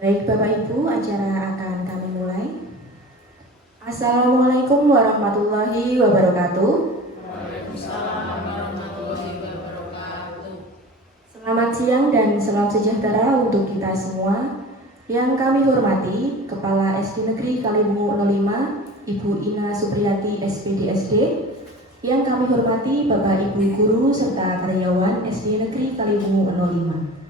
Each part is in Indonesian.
Baik Bapak Ibu, acara akan kami mulai. Assalamualaikum warahmatullahi wabarakatuh. Waalaikumsalam warahmatullahi wabarakatuh. Selamat siang dan salam sejahtera untuk kita semua. Yang kami hormati Kepala SD Negeri Kaliwungu 05, Ibu Ina Supriyati SPD SD. Yang kami hormati Bapak Ibu Guru serta karyawan SD Negeri Kaliwungu 05.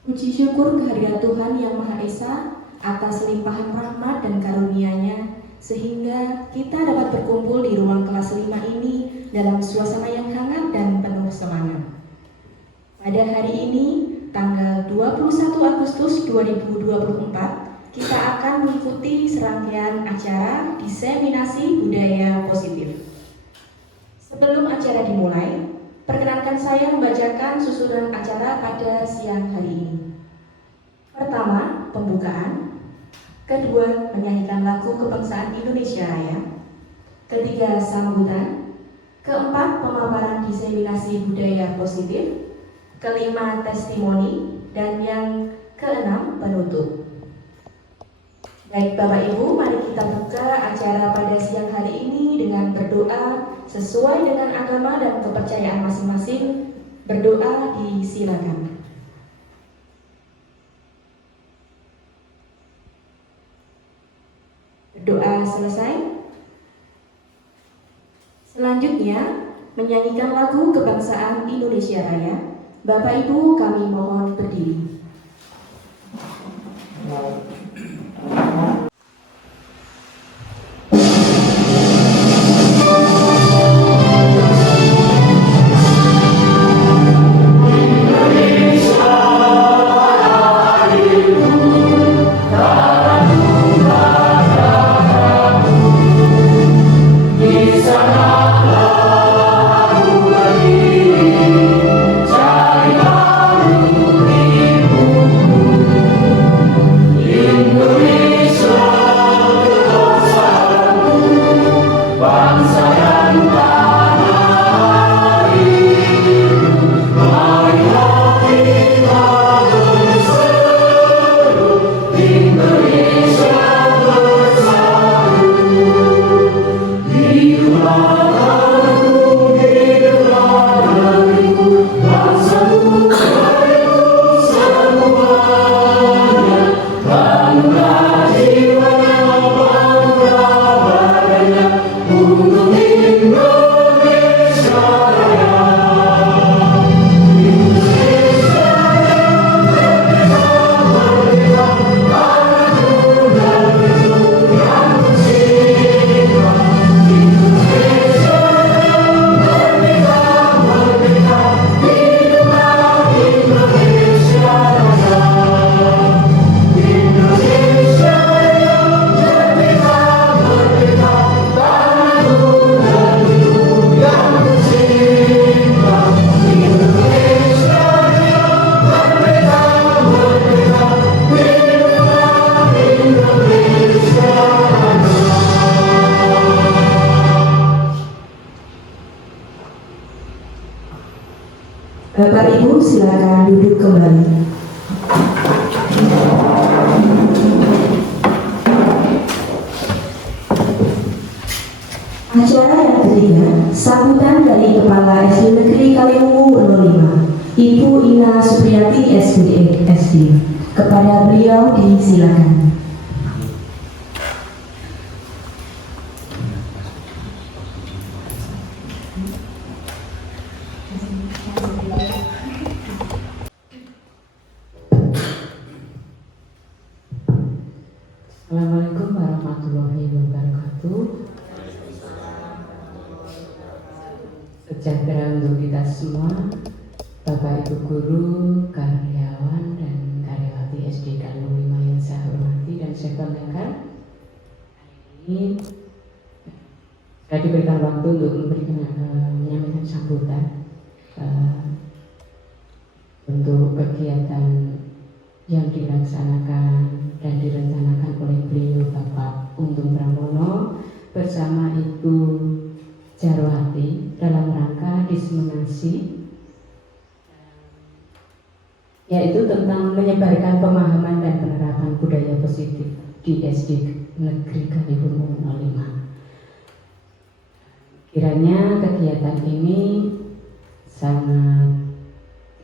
Puji syukur kehadirat Tuhan Yang Maha Esa atas limpahan rahmat dan karunia-Nya sehingga kita dapat berkumpul di ruang kelas 5 ini dalam suasana yang hangat dan penuh semangat. Pada hari ini, tanggal 21 Agustus 2024, kita akan mengikuti serangkaian acara diseminasi budaya positif. Sebelum acara dimulai, perkenankan saya membacakan susunan acara pada siang hari ini. Pertama, pembukaan. Kedua, menyanyikan lagu kebangsaan Indonesia Raya. Ketiga, sambutan. Keempat, pemaparan diseminasi budaya positif. Kelima, testimoni. Dan yang keenam, penutup. Baik Bapak Ibu, mari kita buka acara pada siang hari ini dengan berdoa sesuai dengan agama dan kepercayaan masing-masing. Berdoa disilakan. Berdoa selesai. Selanjutnya, menyanyikan lagu kebangsaan Indonesia Raya. Bapak Ibu, kami mohon berdiri. Bapak Ibu, silakan duduk kembali. Acara yang ketiga, sambutan dari Kepala SD Negeri Kaliwungu 05, Ibu Ina Supriyati SPD SD. Kepada beliau disilakan. Assalamualaikum warahmatullahi wabarakatuh. Sejahtera untuk kita semua, Bapak Ibu Guru, karyawan dan karyawati SD Kaliwungu 5 yang saya hormati dan saya banggakan. Hari ini saya diberikan waktu untuk menyampaikan sambutan untuk kegiatan yang dilaksanakan dan direncanakan oleh beliau Bapak Untung Pramono bersama Ibu Jarwati dalam rangka diseminasi, yaitu tentang menyebarkan pemahaman dan pengembangan budaya positif di SD Negeri Kaliwungu 05. Kiranya kegiatan ini sangat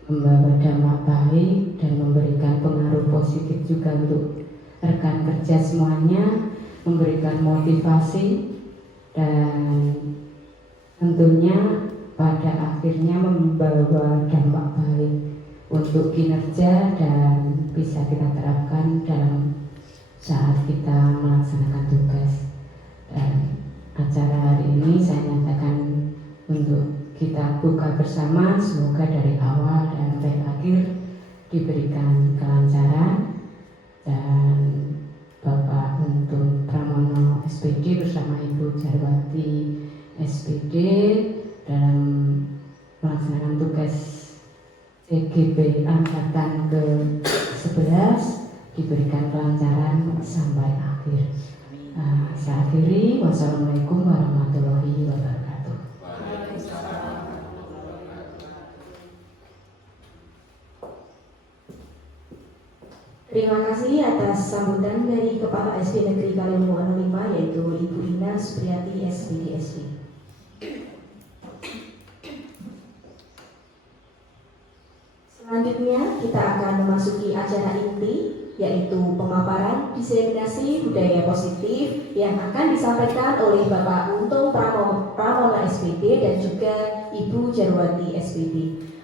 membawa dampak baik dan memberikan pengaruh positif juga untuk rekan kerja semuanya, memberikan motivasi dan tentunya pada akhirnya membawa dampak baik untuk kinerja dan bisa kita terapkan dalam saat kita melaksanakan tugas. Dan acara hari ini saya nyatakan untuk kita buka bersama, semoga dari awal dan sampai akhir diberikan kelancaran. Dan Bapak Untung Pramono SPD bersama Ibu Jarwati SPD dalam melaksanakan tugas CGP Angkatan ke-11 diberikan kelancaran sampai akhir. Saya akhiri. Wassalamualaikum warahmatullahi wabarakatuh. Terima kasih atas sambutan dari Kepala SD Negeri Kaliwungu 05 yaitu Ibu Ina Supriyati SPD SD. Selanjutnya kita akan memasuki acara inti yaitu pemaparan diseminasi budaya positif yang akan disampaikan oleh Bapak Untung Pramono SPD dan juga Ibu Jarwati SPD.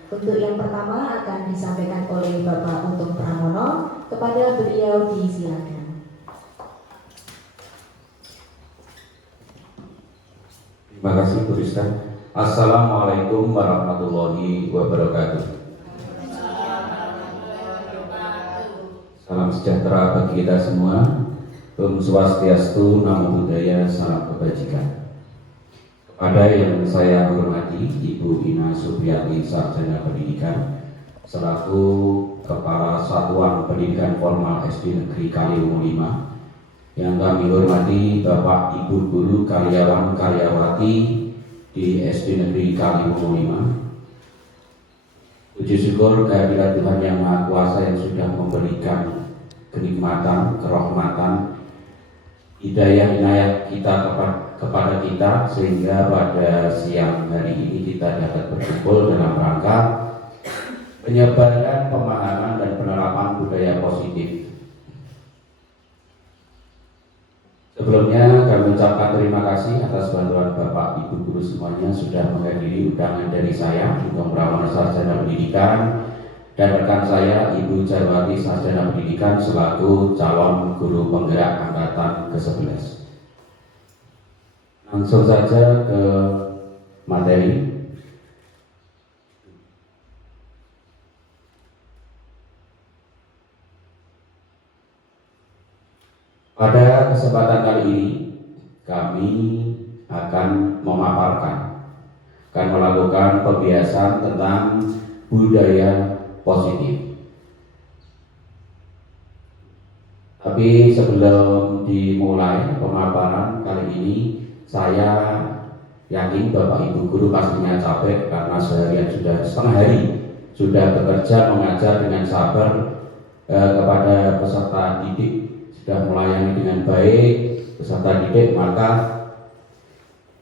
Untuk yang pertama akan disampaikan oleh Bapak Untung Pramono, kepada beliau disilakan. Terima kasih Bu Rizka. Assalamualaikum warahmatullahi wabarakatuh. Salam sejahtera bagi kita semua. Om Swastiastu, Namo Buddhaya, salam kebajikan. Kepada yang saya hormati Ibu Ina Supriyati Sarjana Pendidikan selaku Kepala Satuan Pendidikan Formal SD Negeri Kaliwungu 5, yang kami hormati Bapak Ibu Guru Karyawan Karyawati di SD Negeri Kaliwungu 5. Puji syukur kehadirat Tuhan Yang Maha Kuasa yang sudah memberikan kenikmatan, kerahmatan, hidayah inayah kita kepada kita sehingga pada siang hari ini kita dapat berkumpul dalam rangka penyebaran pemahaman dan penerapan budaya positif. Sebelumnya kami ucapkan terima kasih atas bantuan Bapak Ibu Guru semuanya sudah menghadiri undangan dari saya, Untung Pramono Sarjana Pendidikan, dan rekan saya Ibu Jarwati Sarjana Pendidikan selaku calon guru penggerak angkatan ke-11. Langsung saja ke materi. Pada kesempatan kali ini kami akan melakukan pembiasan tentang budaya positif. Tapi sebelum dimulai pemaparan kali ini, saya yakin Bapak Ibu Guru pastinya capek karena seharian sudah setengah hari sudah bekerja mengajar dengan sabar kepada peserta didik, sudah melayani dengan baik peserta didik. Maka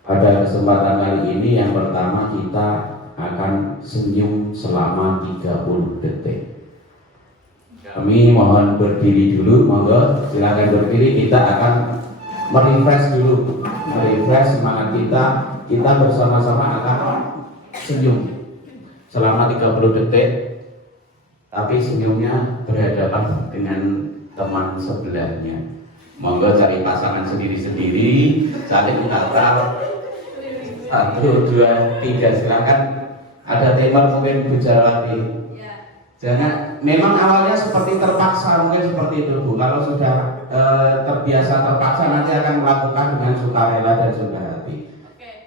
pada kesempatan kali ini yang pertama kita akan senyum selama 30 detik. Kami mohon berdiri dulu, monggo silakan berdiri. Kita akan merefresh dulu, semangat kita. Kita bersama-sama akan senyum selama 30 detik, tapi senyumnya berhadapan dengan teman sebelahnya. Monggo cari pasangan sendiri-sendiri, saling menatap. 1, 2, 3, silakan. Ada tema mungkin bicara lagi. Jangan, memang awalnya seperti terpaksa, mungkin seperti itu Bu. Kalau sudah terbiasa terpaksa nanti akan melakukan dengan sukarela dan suka hati.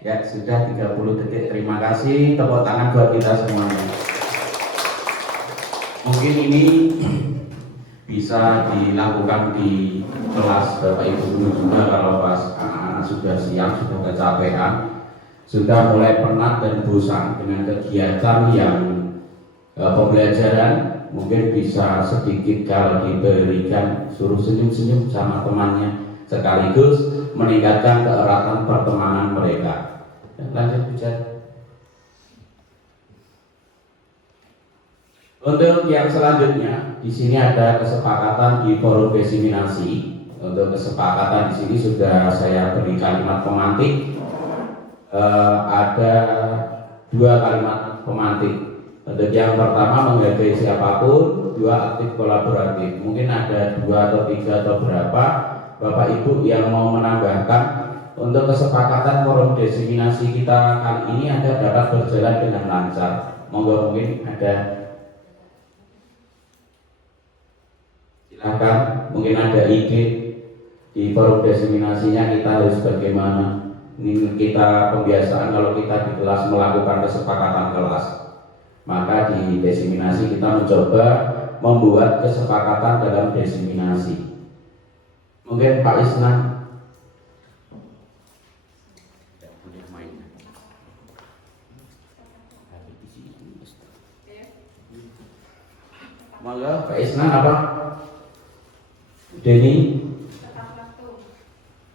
Ya, sudah 30 detik. Terima kasih, tepuk tangan buat kita semuanya. Mungkin ini bisa dilakukan di kelas Bapak Ibu Guru juga kalau pas anak-anak sudah siang, sudah kecapean, sudah mulai penat dan bosan dengan kegiatan yang pembelajaran mungkin bisa sedikit kalau diberikan suruh senyum-senyum sama temannya, sekaligus meningkatkan keeratan pertemanan mereka. Lanjut bicara. Untuk yang selanjutnya, di sini ada kesepakatan di forum diseminasi. Untuk kesepakatan di sini sudah saya beri kalimat pemantik. Ada 2 kalimat pemantik. Untuk yang pertama, menghargai siapapun. 2, aktif kolaboratif. Mungkin ada 2 atau 3 atau berapa Bapak Ibu yang mau menambahkan untuk kesepakatan forum diseminasi kita kali ini agar dapat berjalan dengan lancar. Monggo, mungkin ada, silakan. Mungkin ada ide di forum diseminasinya kita harus bagaimana. Ini kita pembiasaan kalau kita di kelas melakukan kesepakatan kelas, maka di diseminasi kita mencoba membuat kesepakatan dalam diseminasi. Mungkin Pak Isna. Monggo Pak Isna apa? Denny.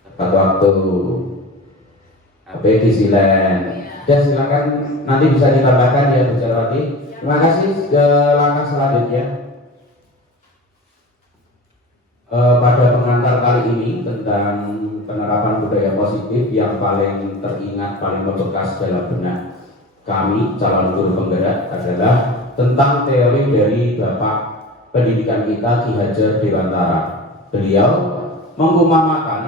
Tepat waktu. HP di silen. Ya silakan, nanti bisa ditambahkan ya Bu Jarwati. Terima kasih. Ke langkah selanjutnya. Pada pengantar kali ini tentang penerapan budaya positif yang paling teringat, paling membekas dalam benak kami calon guru penggerak adalah tentang teori dari Bapak Pendidikan kita Ki Hajar Dewantara. Beliau mengumpamakan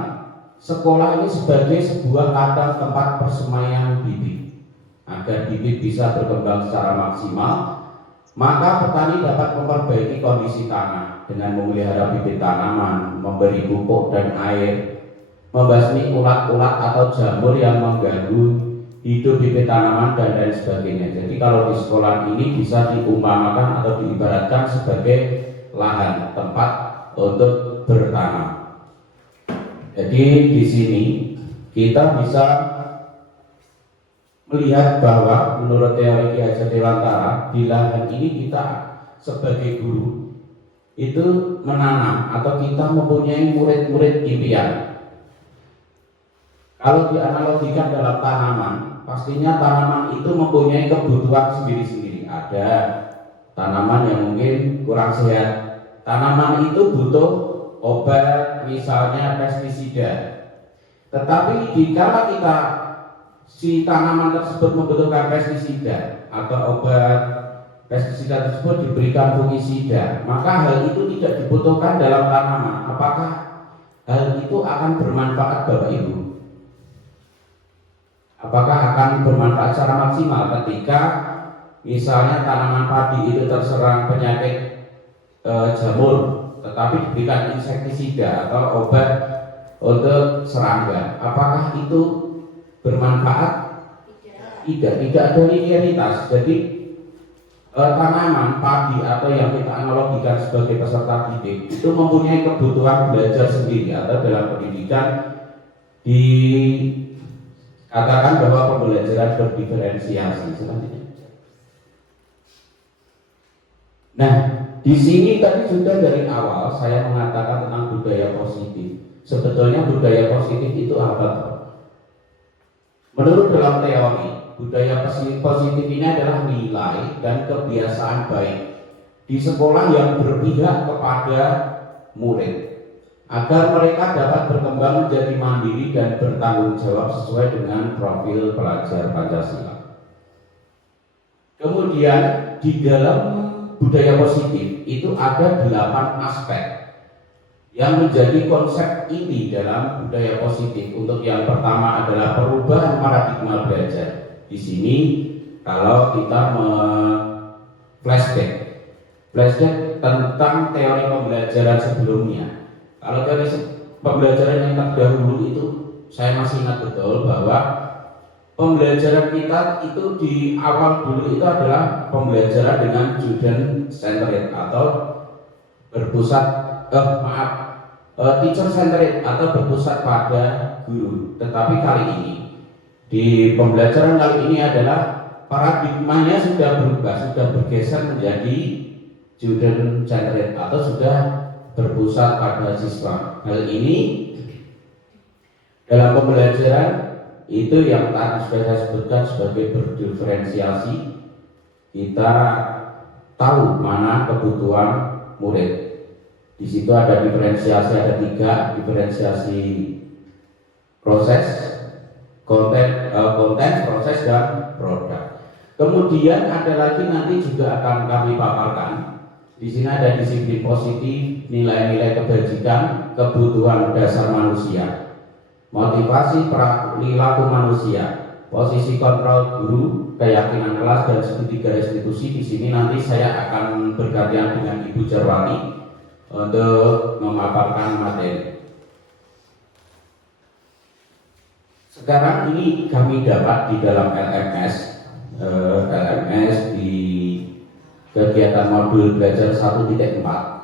sekolah ini sebagai sebuah kandang tempat persemaian bibit. Agar bibit bisa berkembang secara maksimal, maka petani dapat memperbaiki kondisi tanah dengan memelihara bibit tanaman, memberi pupuk dan air, membasmi ulat-ulat atau jamur yang mengganggu hidup bibit tanaman dan lain sebagainya. Jadi kalau di sekolah ini bisa diumpamakan atau diibaratkan sebagai lahan tempat untuk bertanam. Jadi di sini kita bisa melihat bahwa menurut teori Ki Hajar Dewantara, di lahan ini kita sebagai guru itu menanam atau kita mempunyai murid-murid impian. Kalau dianalogikan dalam tanaman, pastinya tanaman itu mempunyai kebutuhan sendiri-sendiri. Ada tanaman yang mungkin kurang sehat, tanaman itu butuh obat, misalnya pestisida. Tetapi jika kita si tanaman tersebut membutuhkan pestisida atau obat pestisida tersebut diberikan fungisida, maka hal itu tidak dibutuhkan dalam tanaman. Apakah hal itu akan bermanfaat Bapak Ibu? Apakah akan bermanfaat secara maksimal ketika misalnya tanaman padi itu terserang penyakit jamur, tetapi diberikan insektisida atau obat untuk serangga? Apakah itu bermanfaat? Tidak ada linearitas. Jadi tanaman padi atau yang kita analogikan sebagai peserta didik itu mempunyai kebutuhan belajar sendiri, atau dalam pendidikan dikatakan bahwa pembelajaran berdiferensiasi. Nah, di sini tadi sudah dari awal saya mengatakan tentang budaya positif. Sebetulnya budaya positif itu apa? Menurut dalam teori, budaya positif ini adalah nilai dan kebiasaan baik di sekolah yang berpihak kepada murid agar mereka dapat berkembang menjadi mandiri dan bertanggung jawab sesuai dengan profil pelajar Pancasila. Kemudian di dalam budaya positif itu ada 8 aspek yang menjadi konsep inti dalam budaya positif. Untuk yang pertama adalah perubahan paradigma belajar. Di sini kalau kita flashback tentang teori pembelajaran sebelumnya. Kalau teori pembelajaran yang terdahulu itu saya masih ingat betul bahwa pembelajaran kita itu di awal dulu itu adalah pembelajaran dengan student centered atau berpusat teacher centered atau berpusat pada guru. Tetapi kali ini di pembelajaran kali ini adalah paradigmanya sudah berubah, sudah bergeser menjadi student centered atau sudah berpusat pada siswa. Hal ini dalam pembelajaran itu yang tadi sudah saya sebutkan sebagai berdiferensiasi. Kita tahu mana kebutuhan murid. Di situ ada diferensiasi, ada 3 diferensiasi: proses, konten, proses, dan produk. Kemudian ada lagi nanti juga akan kami paparkan. Di sini ada disiplin positif, nilai-nilai kebajikan, kebutuhan dasar manusia, motivasi perilaku manusia, posisi kontrol guru, keyakinan kelas, dan segitiga restitusi. Di sini nanti saya akan bergantian dengan Ibu Jarwati untuk memaparkan materi. Sekarang ini kami dapat di dalam LMS di kegiatan modul belajar 1.4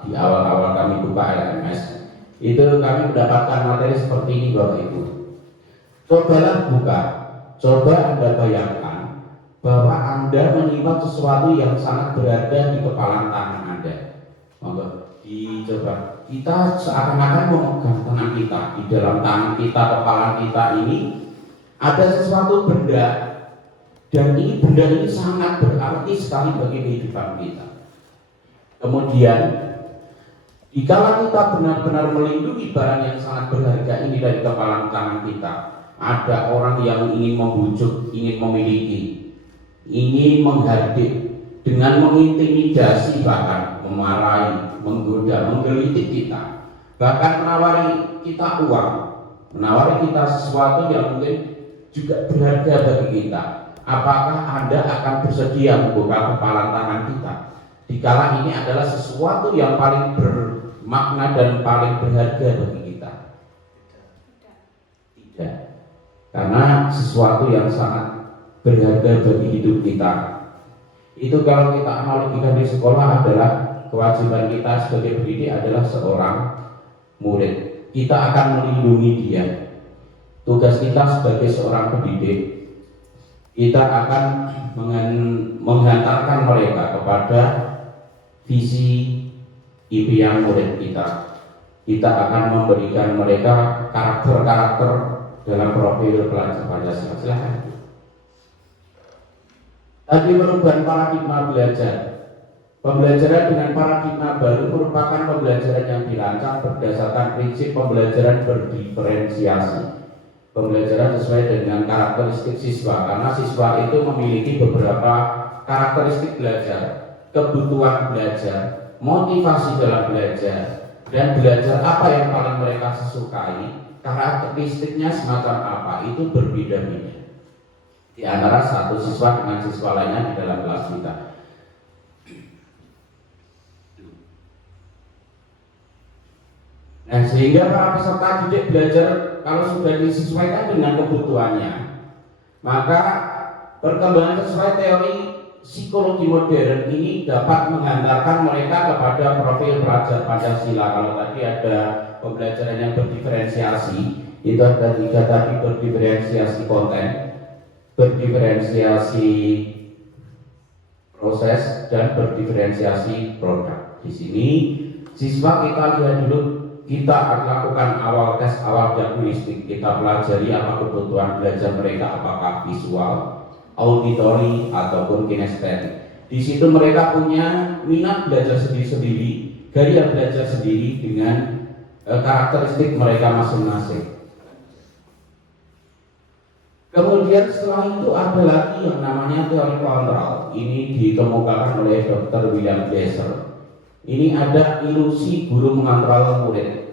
di awal-awal kami buka LMS itu kami mendapatkan materi seperti ini Bapak Ibu. Cobalah buka, coba Anda bayangkan bahwa Anda menyimak sesuatu yang sangat berharga di kepala tangan Anda. Monggo dicoba. Kita seakan-akan memegang tangan kita, di dalam tangan kita, kepala kita ini ada sesuatu benda, dan ini benda ini sangat berarti sekali bagi kehidupan kita. Kemudian jika kita benar-benar melindungi barang yang sangat berharga ini dari kepala tangan kita, ada orang yang ingin membujuk, ingin memiliki, ingin menghardik dengan mengintimidasi, bahkan memarahi, menggoda, menggelitik kita, bahkan menawari kita uang, menawari kita sesuatu yang mungkin juga berharga bagi kita. Apakah Anda akan bersedia membuka kepala tangan kita dikala ini adalah sesuatu yang paling bermakna dan paling berharga bagi kita? Tidak. Karena sesuatu yang sangat berharga bagi hidup kita itu, kalau kita analogikan di sekolah, adalah kewajiban kita sebagai pendidik adalah seorang murid. Kita akan melindungi dia. Tugas kita sebagai seorang pendidik, kita akan menghantarkan mereka kepada visi impian murid kita. Kita akan memberikan mereka karakter-karakter dalam profil pelajar Pancasila. Silahkan. Tadi perubahan paradigma belajar. Pembelajaran dengan paradigma baru merupakan pembelajaran yang dirancang berdasarkan prinsip pembelajaran berdiferensiasi. Pembelajaran sesuai dengan karakteristik siswa, karena siswa itu memiliki beberapa karakteristik belajar, kebutuhan belajar, motivasi dalam belajar, dan belajar apa yang paling mereka sukai, karakteristiknya semacam apa, itu berbeda-beda di antara satu siswa dengan siswa lainnya di dalam kelas kita. Nah, sehingga para peserta didik belajar kalau sudah disesuaikan dengan kebutuhannya, maka perkembangan sesuai teori psikologi modern ini dapat menghantarkan mereka kepada profil pelajar Pancasila. Kalau tadi ada pembelajaran yang berdiferensiasi, itu ada 3 tadi: berdiferensiasi konten, berdiferensiasi proses, dan berdiferensiasi produk. Di sini siswa kita lihat dulu, kita akan lakukan awal tes, awal diagnostik. Kita pelajari apa kebutuhan belajar mereka, apakah visual, auditori, ataupun kinestetik. Di situ mereka punya minat belajar sendiri-sendiri, gaya belajar sendiri dengan karakteristik mereka masing-masing. Kemudian setelah itu ada lagi yang namanya teori kontrol. Ini dikemukakan oleh Dr. William Glasser. Ini ada ilusi guru mengontrol murid.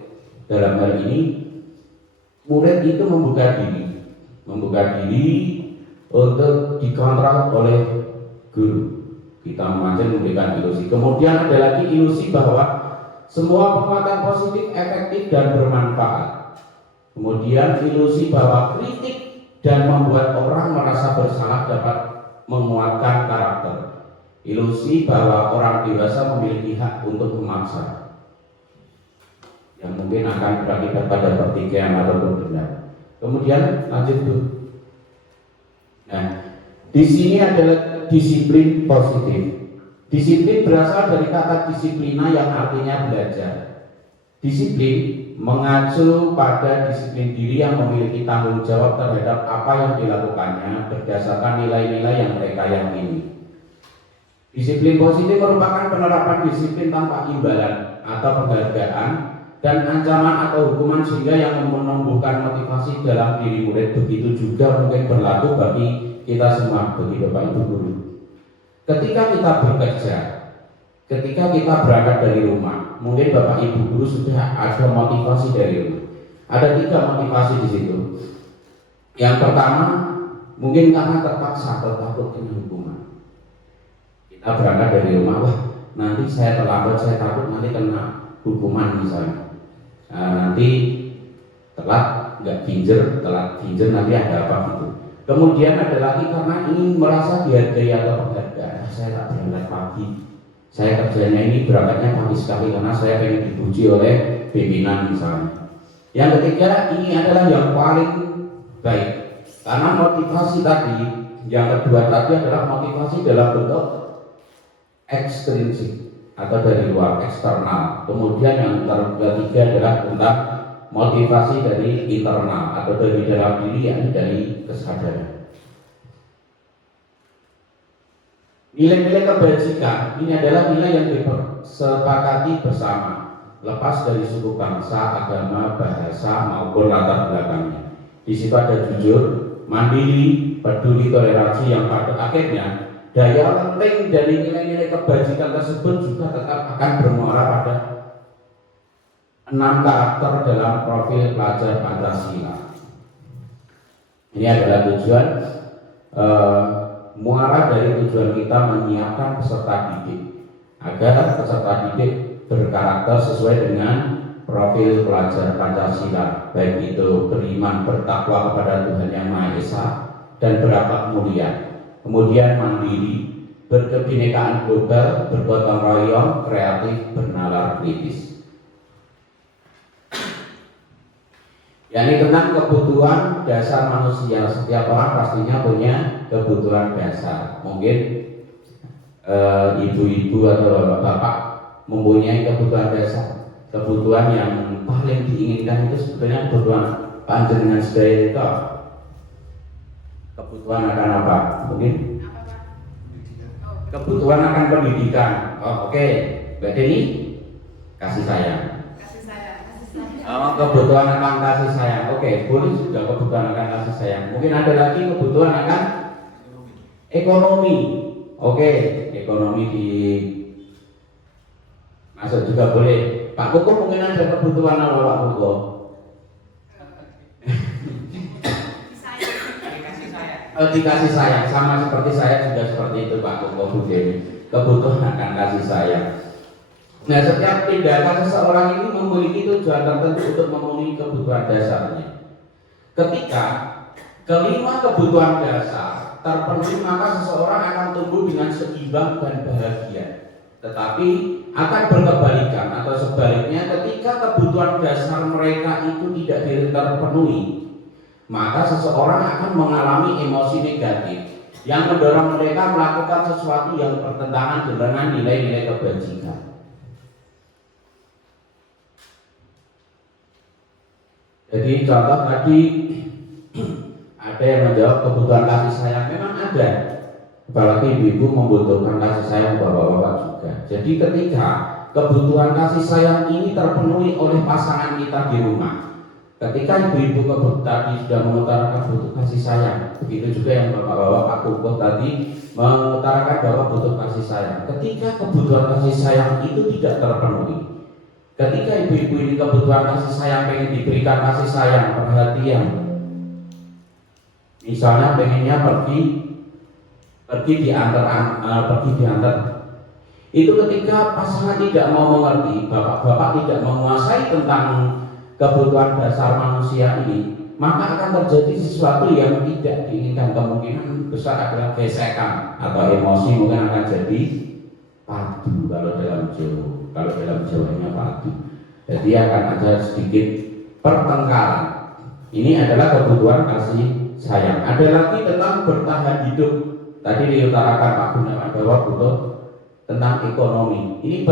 Dalam hal ini, murid itu membuka diri untuk dikontrol oleh guru. Kita memancing memberikan ilusi. Kemudian ada lagi ilusi bahwa semua penguatan positif efektif dan bermanfaat. Kemudian ilusi bahwa kritik dan membuat orang merasa bersalah dapat menguatkan karakter. Ilusi bahwa orang dewasa memiliki hak untuk memaksa, yang mungkin akan berakibat pada pertikaian ataupun dendam. Kemudian lanjut tuh. Nah, di sini adalah disiplin positif. Disiplin berasal dari kata disiplina yang artinya belajar. Disiplin mengacu pada disiplin diri yang memiliki tanggung jawab terhadap apa yang dilakukannya berdasarkan nilai-nilai yang mereka yakini. Disiplin positif merupakan penerapan disiplin tanpa imbalan atau penghargaan dan ancaman atau hukuman sehingga yang menumbuhkan motivasi dalam diri murid. Begitu juga mungkin berlaku bagi kita semua, bagi Bapak Ibu guru. Ketika kita bekerja, ketika kita berangkat dari rumah, mungkin Bapak Ibu guru sudah ada motivasi dari rumah. Ada 3 motivasi di situ. Yang pertama, mungkin karena terpaksa atau takut kena hukuman. Kita berangkat dari rumah, wah nanti saya terlambat, saya takut nanti kena hukuman misalnya. Nanti telat ginjer nanti ada apa gitu. Kemudian ada lagi karena ingin merasa dihargai atau penghargaan. Saya tak berangkat pagi, saya kerjanya ini berangkatnya pagi sekali karena saya pengen dipuji oleh pimpinan misalnya. Yang ketiga, ini adalah yang paling baik karena motivasi tadi. Yang kedua tadi adalah motivasi dalam bentuk ekstrinsik atau dari luar, eksternal. Kemudian yang ketiga adalah tentang motivasi dari internal atau dari dalam diri, yakni dari kesadaran. Nilai-nilai kebajikan ini adalah nilai yang disepakati bersama, lepas dari suku bangsa, agama, bahasa maupun latar belakangnya. Di situ ada jujur, mandiri, peduli, toleransi yang pada akhirnya daya penting dari nilai-nilai kebajikan tersebut juga tetap akan bermuara pada 6 karakter dalam profil pelajar Pancasila. Ini adalah tujuan muara dari tujuan kita menyiapkan peserta didik agar peserta didik berkarakter sesuai dengan profil pelajar Pancasila, baik itu beriman bertakwa kepada Tuhan Yang Maha Esa dan berakhlak mulia. Kemudian mandiri, berkebinekaan global, bergotong royong, kreatif, bernalar kritis. Yani tentang kebutuhan dasar manusia. Setiap orang pastinya punya kebutuhan dasar. Mungkin ibu-ibu atau bapak-bapak mempunyai kebutuhan dasar. Kebutuhan yang paling diinginkan itu sebetulnya kebutuhan panjenengan sedaya itu. Kebutuhan akan apa? Mungkin kebutuhan akan pendidikan. Oke. Mbak Deni, kasih sayang. Kebutuhan akan kasih sayang. Oke, boleh juga kebutuhan akan kasih sayang. Mungkin ada lagi kebutuhan akan ekonomi. Oke, ekonomi di masuk juga boleh. Pak Koko mungkin ada kebutuhan apa Pak Koko? Dikasih sayang, sama seperti saya juga seperti itu Pak Koko Bu Dewi. Kebutuhan akan kasih sayang. Nah, setiap tindakan seseorang ini memiliki tujuan tertentu untuk memenuhi kebutuhan dasarnya. Ketika kelima kebutuhan dasar terpenuhi, maka seseorang akan tumbuh dengan seimbang dan bahagia. Tetapi akan berkebalikan atau sebaliknya, ketika kebutuhan dasar mereka itu tidak terpenuhi, maka seseorang akan mengalami emosi negatif yang mendorong mereka melakukan sesuatu yang bertentangan dengan nilai-nilai kebajikan. Jadi contoh tadi ada yang menjawab kebutuhan kasih sayang, memang ada. Apalagi ibu-ibu membutuhkan kasih sayang bapak-bapak juga. Jadi ketika kebutuhan kasih sayang ini terpenuhi oleh pasangan kita di rumah, ketika ibu-ibu tadi sudah mengutarakan butuh kasih sayang, begitu juga yang bapak-bapak Pak Kukuh tadi mengutarakan bahwa butuh kasih sayang. Ketika kebutuhan kasih sayang itu tidak terpenuhi, ketika ibu-ibu ini kebutuhan kasih sayang, pengen diberikan kasih sayang, perhatian, misalnya pengennya pergi diantar, itu ketika pasangan tidak mau mengerti, bapak-bapak tidak menguasai tentang kebutuhan dasar manusia ini, maka akan terjadi sesuatu yang tidak diinginkan. Kemungkinan besar adalah gesekan atau emosi, mungkin akan jadi padu kalau dalam Jawanya padu. Jadi akan ada sedikit pertengkaran. Ini adalah kebutuhan kasih sayang. Ada lagi tentang bertahan hidup. Tadi diutarakan Pak Gunawan bahwa butuh tentang ekonomi. Ini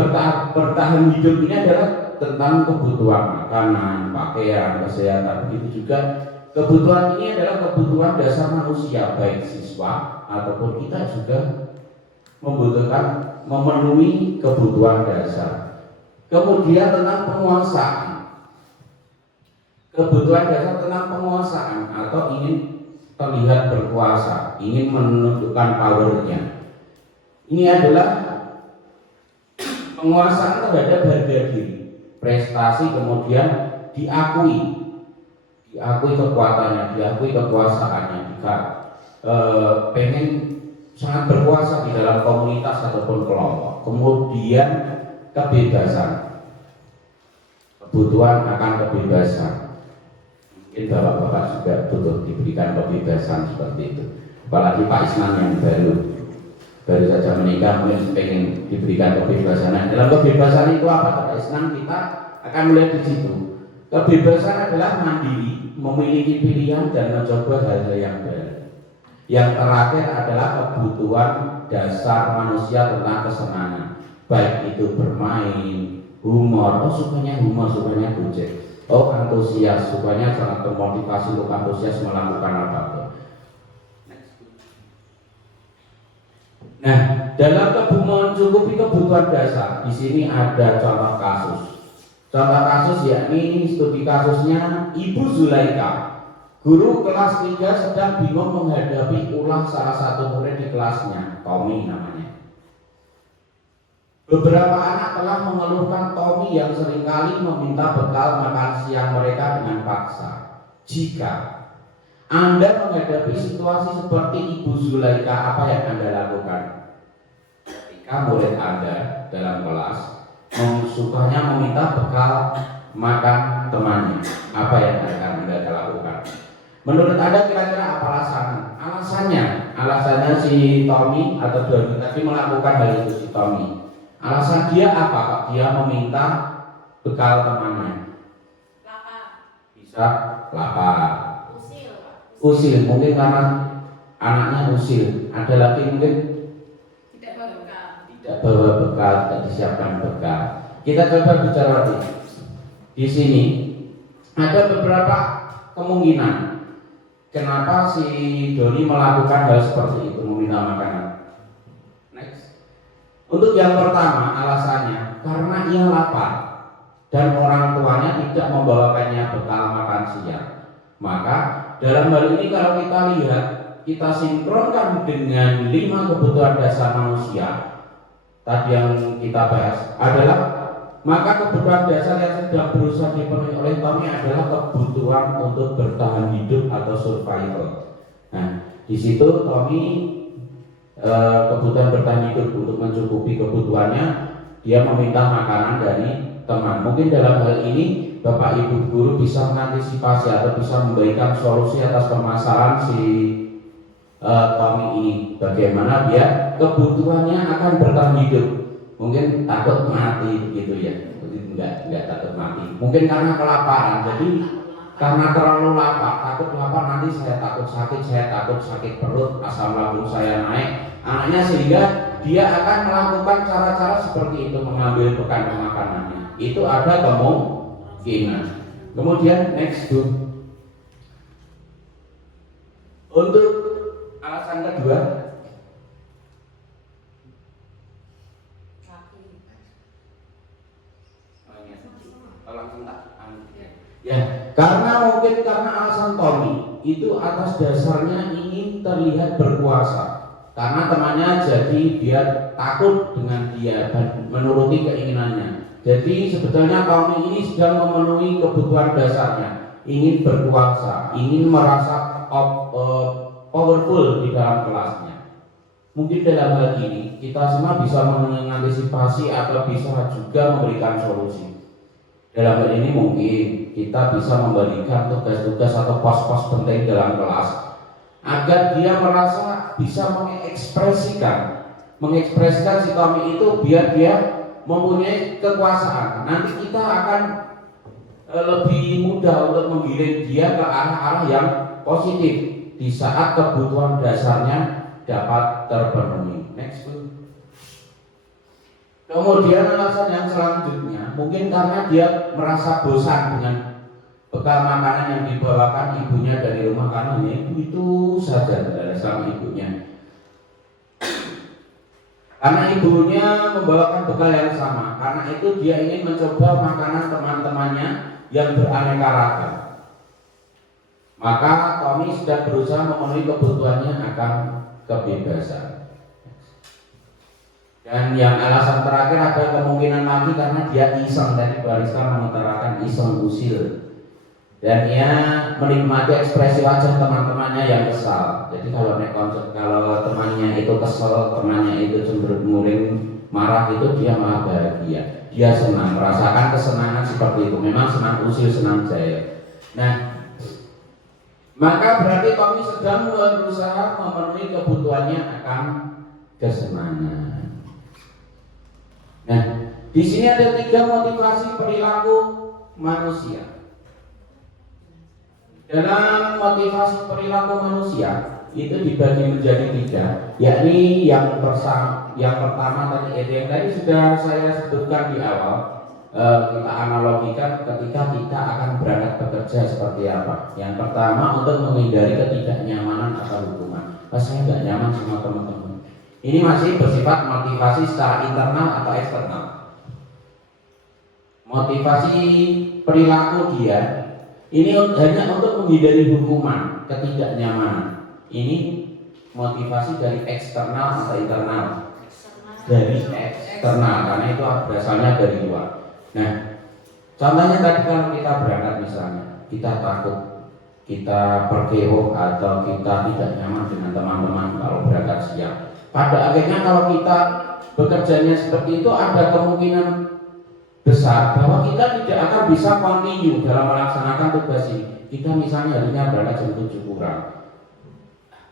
bertahan hidup ini adalah tentang kebutuhan makanan, pakaian, kesehatan. Begitu juga kebutuhan ini adalah kebutuhan dasar manusia, baik siswa ataupun kita juga membutuhkan memenuhi kebutuhan dasar. Kemudian tentang penguasaan. Kebutuhan dasar tentang penguasaan atau ingin terlihat berkuasa, ingin menunjukkan powernya. Ini adalah penguasaan terhadap harga diri, prestasi, kemudian diakui kekuatannya, diakui kekuasaannya. Jika pengen sangat berkuasa di dalam komunitas ataupun kelompok, kemudian kebebasan, kebutuhan akan kebebasan. Mungkin bapak-bapak juga butuh diberikan kebebasan seperti itu. Apalagi Pak Isnan yang baru saja menikah, mungkin pengen diberikan kebebasan. Nah, dalam kebebasan itu apa? Pak Isnan, kita akan melihat di situ. Kebebasan adalah mandiri, memiliki pilihan dan mencoba hal-hal yang baru. Yang terakhir adalah kebutuhan dasar manusia tentang kesenangan, baik itu bermain, humor, sukanya humor, sukanya gojek, antusias, sukanya sangat termotivasi untuk antusias melakukan apapun. Nah, dalam mencukupi kebutuhan dasar, di sini ada contoh kasus. Contoh kasus yakni studi kasusnya Ibu Zulaika. Guru kelas 3 sedang bingung menghadapi ulah salah satu murid di kelasnya, Tommy namanya. Beberapa anak telah mengeluhkan Tommy yang seringkali meminta bekal makan siang mereka dengan paksa. Jika Anda menghadapi situasi seperti Ibu Zulaika, apa yang Anda lakukan? Ketika murid Anda dalam kelas sukanya meminta bekal makan temannya, apa yang akan Anda lakukan? Menurut Anda kira-kira apa alasannya? Alasannya si Tommy atau Doni tadi melakukan hal itu si Tommy. Alasan dia apa? Kok dia meminta bekal temannya? Lapar. Bisa lapar. Usil, Pak. Usil, mungkin karena anaknya usil. Ada lagi mungkin Tidak bawa bekal. tidak bawa bekal, tidak disiapkan bekal. Kita coba bicara lagi. Di sini ada beberapa kemungkinan kenapa si Doni melakukan hal seperti itu, meminta makanan. Next. Untuk yang pertama alasannya karena ia lapar dan orang tuanya tidak membawakannya bekal makan siang. Maka dalam hal ini kalau kita lihat, kita sinkronkan dengan 5 kebutuhan dasar manusia tadi yang kita bahas adalah, maka kebutuhan dasar yang sedang berusaha dipenuhi oleh Tommy adalah kebutuhan untuk bertahan hidup atau survival. Nah, di situ Tommy kebutuhan bertahan hidup untuk mencukupi kebutuhannya, dia meminta makanan dari teman. Mungkin dalam hal ini Bapak Ibu guru bisa mengantisipasi atau bisa memberikan solusi atas permasalahan si Tommy ini. Bagaimana dia kebutuhannya akan bertahan hidup. Mungkin takut mati begitu ya, enggak takut mati. Mungkin karena kelaparan, jadi karena terlalu lapar, takut lapar nanti saya takut sakit perut, asam lambung saya naik, anaknya, sehingga dia akan melakukan cara-cara seperti itu, mengambil bekal makanannya. Itu ada kemungkinan. Kemudian next tuh, untuk alasan kedua, ya, karena alasan Tommy itu atas dasarnya ingin terlihat berkuasa. Karena temannya jadi dia takut dengan dia dan menuruti keinginannya. Jadi sebetulnya Tommy ini sedang memenuhi kebutuhan dasarnya, ingin berkuasa, ingin merasa powerful di dalam kelasnya. Mungkin dalam hal ini kita semua bisa mengantisipasi atau bisa juga memberikan solusi. Dalam hal ini mungkin kita bisa memberikan tugas-tugas atau pos-pos penting dalam kelas agar dia merasa bisa mengekspresikan si Tommy itu, biar dia mempunyai kekuasaan. Nanti kita akan lebih mudah untuk menggiring dia ke arah-arah yang positif di saat kebutuhan dasarnya dapat terpenuhi. Next. Kemudian alasan yang selanjutnya, mungkin karena dia merasa bosan dengan bekal makanan yang dibawakan ibunya dari rumah, karena itu saja dari sama ibunya. Karena ibunya membawakan bekal yang sama, karena itu dia ingin mencoba makanan teman-temannya yang beraneka ragam. Maka Tommy sudah berusaha memenuhi kebutuhannya akan kebebasan. Dan yang alasan terakhir ada kemungkinan lagi karena dia iseng, tadi Barista mengutarakan iseng usil. Dan dia menikmati ekspresi wajah teman-temannya yang kesal. Jadi kalau temannya itu kesal, temannya itu cenderung nguring, marah, itu dia malah bahagia. Dia senang, merasakan kesenangan seperti itu. Memang senang usil, senang jaya. Nah, maka berarti Tommy sedang berusaha memenuhi kebutuhannya akan kesenangan. Nah, di sini ada 3 motivasi perilaku manusia. Dalam motivasi perilaku manusia itu dibagi menjadi 3, yakni yang pertama tadi yang tadi sudah saya sebutkan di awal. Kita analogikan ketika kita akan berangkat bekerja seperti apa. Yang pertama, untuk menghindari ketidaknyamanan atau hukuman. Saya nggak nyaman sama teman-teman. Ini masih bersifat motivasi secara internal atau eksternal. Motivasi perilaku dia ini hanya untuk menghindari hukuman, ketidaknyamanan. Ini motivasi dari eksternal atau internal? Dari eksternal, karena itu asalnya dari luar. Nah, contohnya tadi kalau kita berangkat misalnya, kita takut, kita berkeruh atau kita tidak nyaman dengan teman-teman kalau berangkat siang. Pada akhirnya kalau kita bekerjanya seperti itu, ada kemungkinan besar bahwa kita tidak akan bisa continue dalam melaksanakan tugas ini. Kita misalnya harusnya berangkat jam 7 kurang.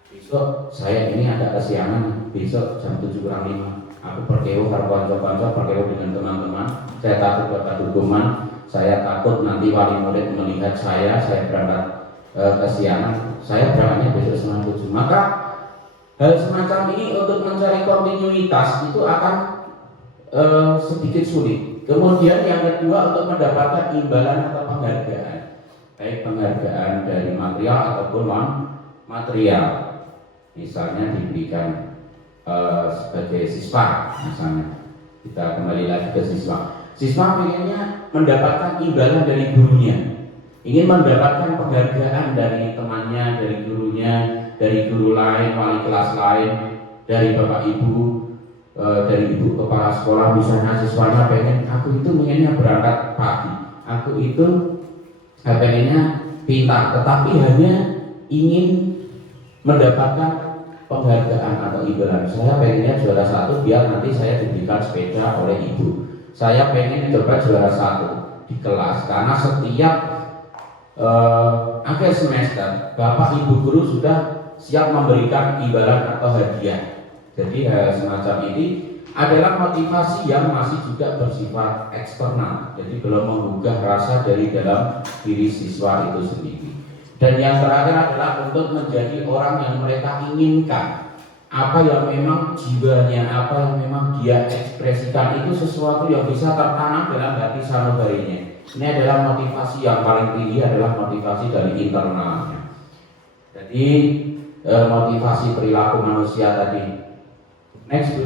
Besok saya ini agak kesiangan, besok jam 7 kurang 5. Aku berkeruh karo kanca-kanca, berkeruh dengan teman-teman. Saya takut dapat hukuman, saya takut nanti wali murid melihat saya berangkat kesiangan. Saya berangkatnya besok setengah 7. Maka hal semacam ini untuk mencari kontinuitas itu akan sedikit sulit. Kemudian yang kedua, untuk mendapatkan imbalan atau penghargaan, baik penghargaan dari material ataupun non material. Misalnya diberikan sebagai siswa, misalnya kita kembali lagi ke siswa. Siswa pengennya mendapatkan imbalan dari gurunya, ingin mendapatkan penghargaan dari temannya, dari gurunya, dari guru lain, wali kelas lain, dari bapak ibu, dari ibu kepala sekolah. Misalnya siswanya pengen, aku itu pengennya berangkat pagi, aku itu pengennya pintar, tetapi hanya ingin mendapatkan penghargaan atau imbalan. Saya pengennya juara 1 biar nanti saya diberikan sepeda oleh ibu. Saya pengen coba juara 1 di kelas karena setiap akhir semester bapak ibu guru sudah siap memberikan imbalan atau hadiah. Jadi hal semacam ini adalah motivasi yang masih juga bersifat eksternal. Jadi belum menggugah rasa dari dalam diri siswa itu sendiri. Dan yang terakhir adalah untuk menjadi orang yang mereka inginkan. Apa yang memang jiwanya, apa yang memang dia ekspresikan itu sesuatu yang bisa tertanam dalam hati sanubarinya. Ini adalah motivasi yang paling tinggi, adalah motivasi dari internalnya. Jadi motivasi perilaku manusia tadi. Next, Bu.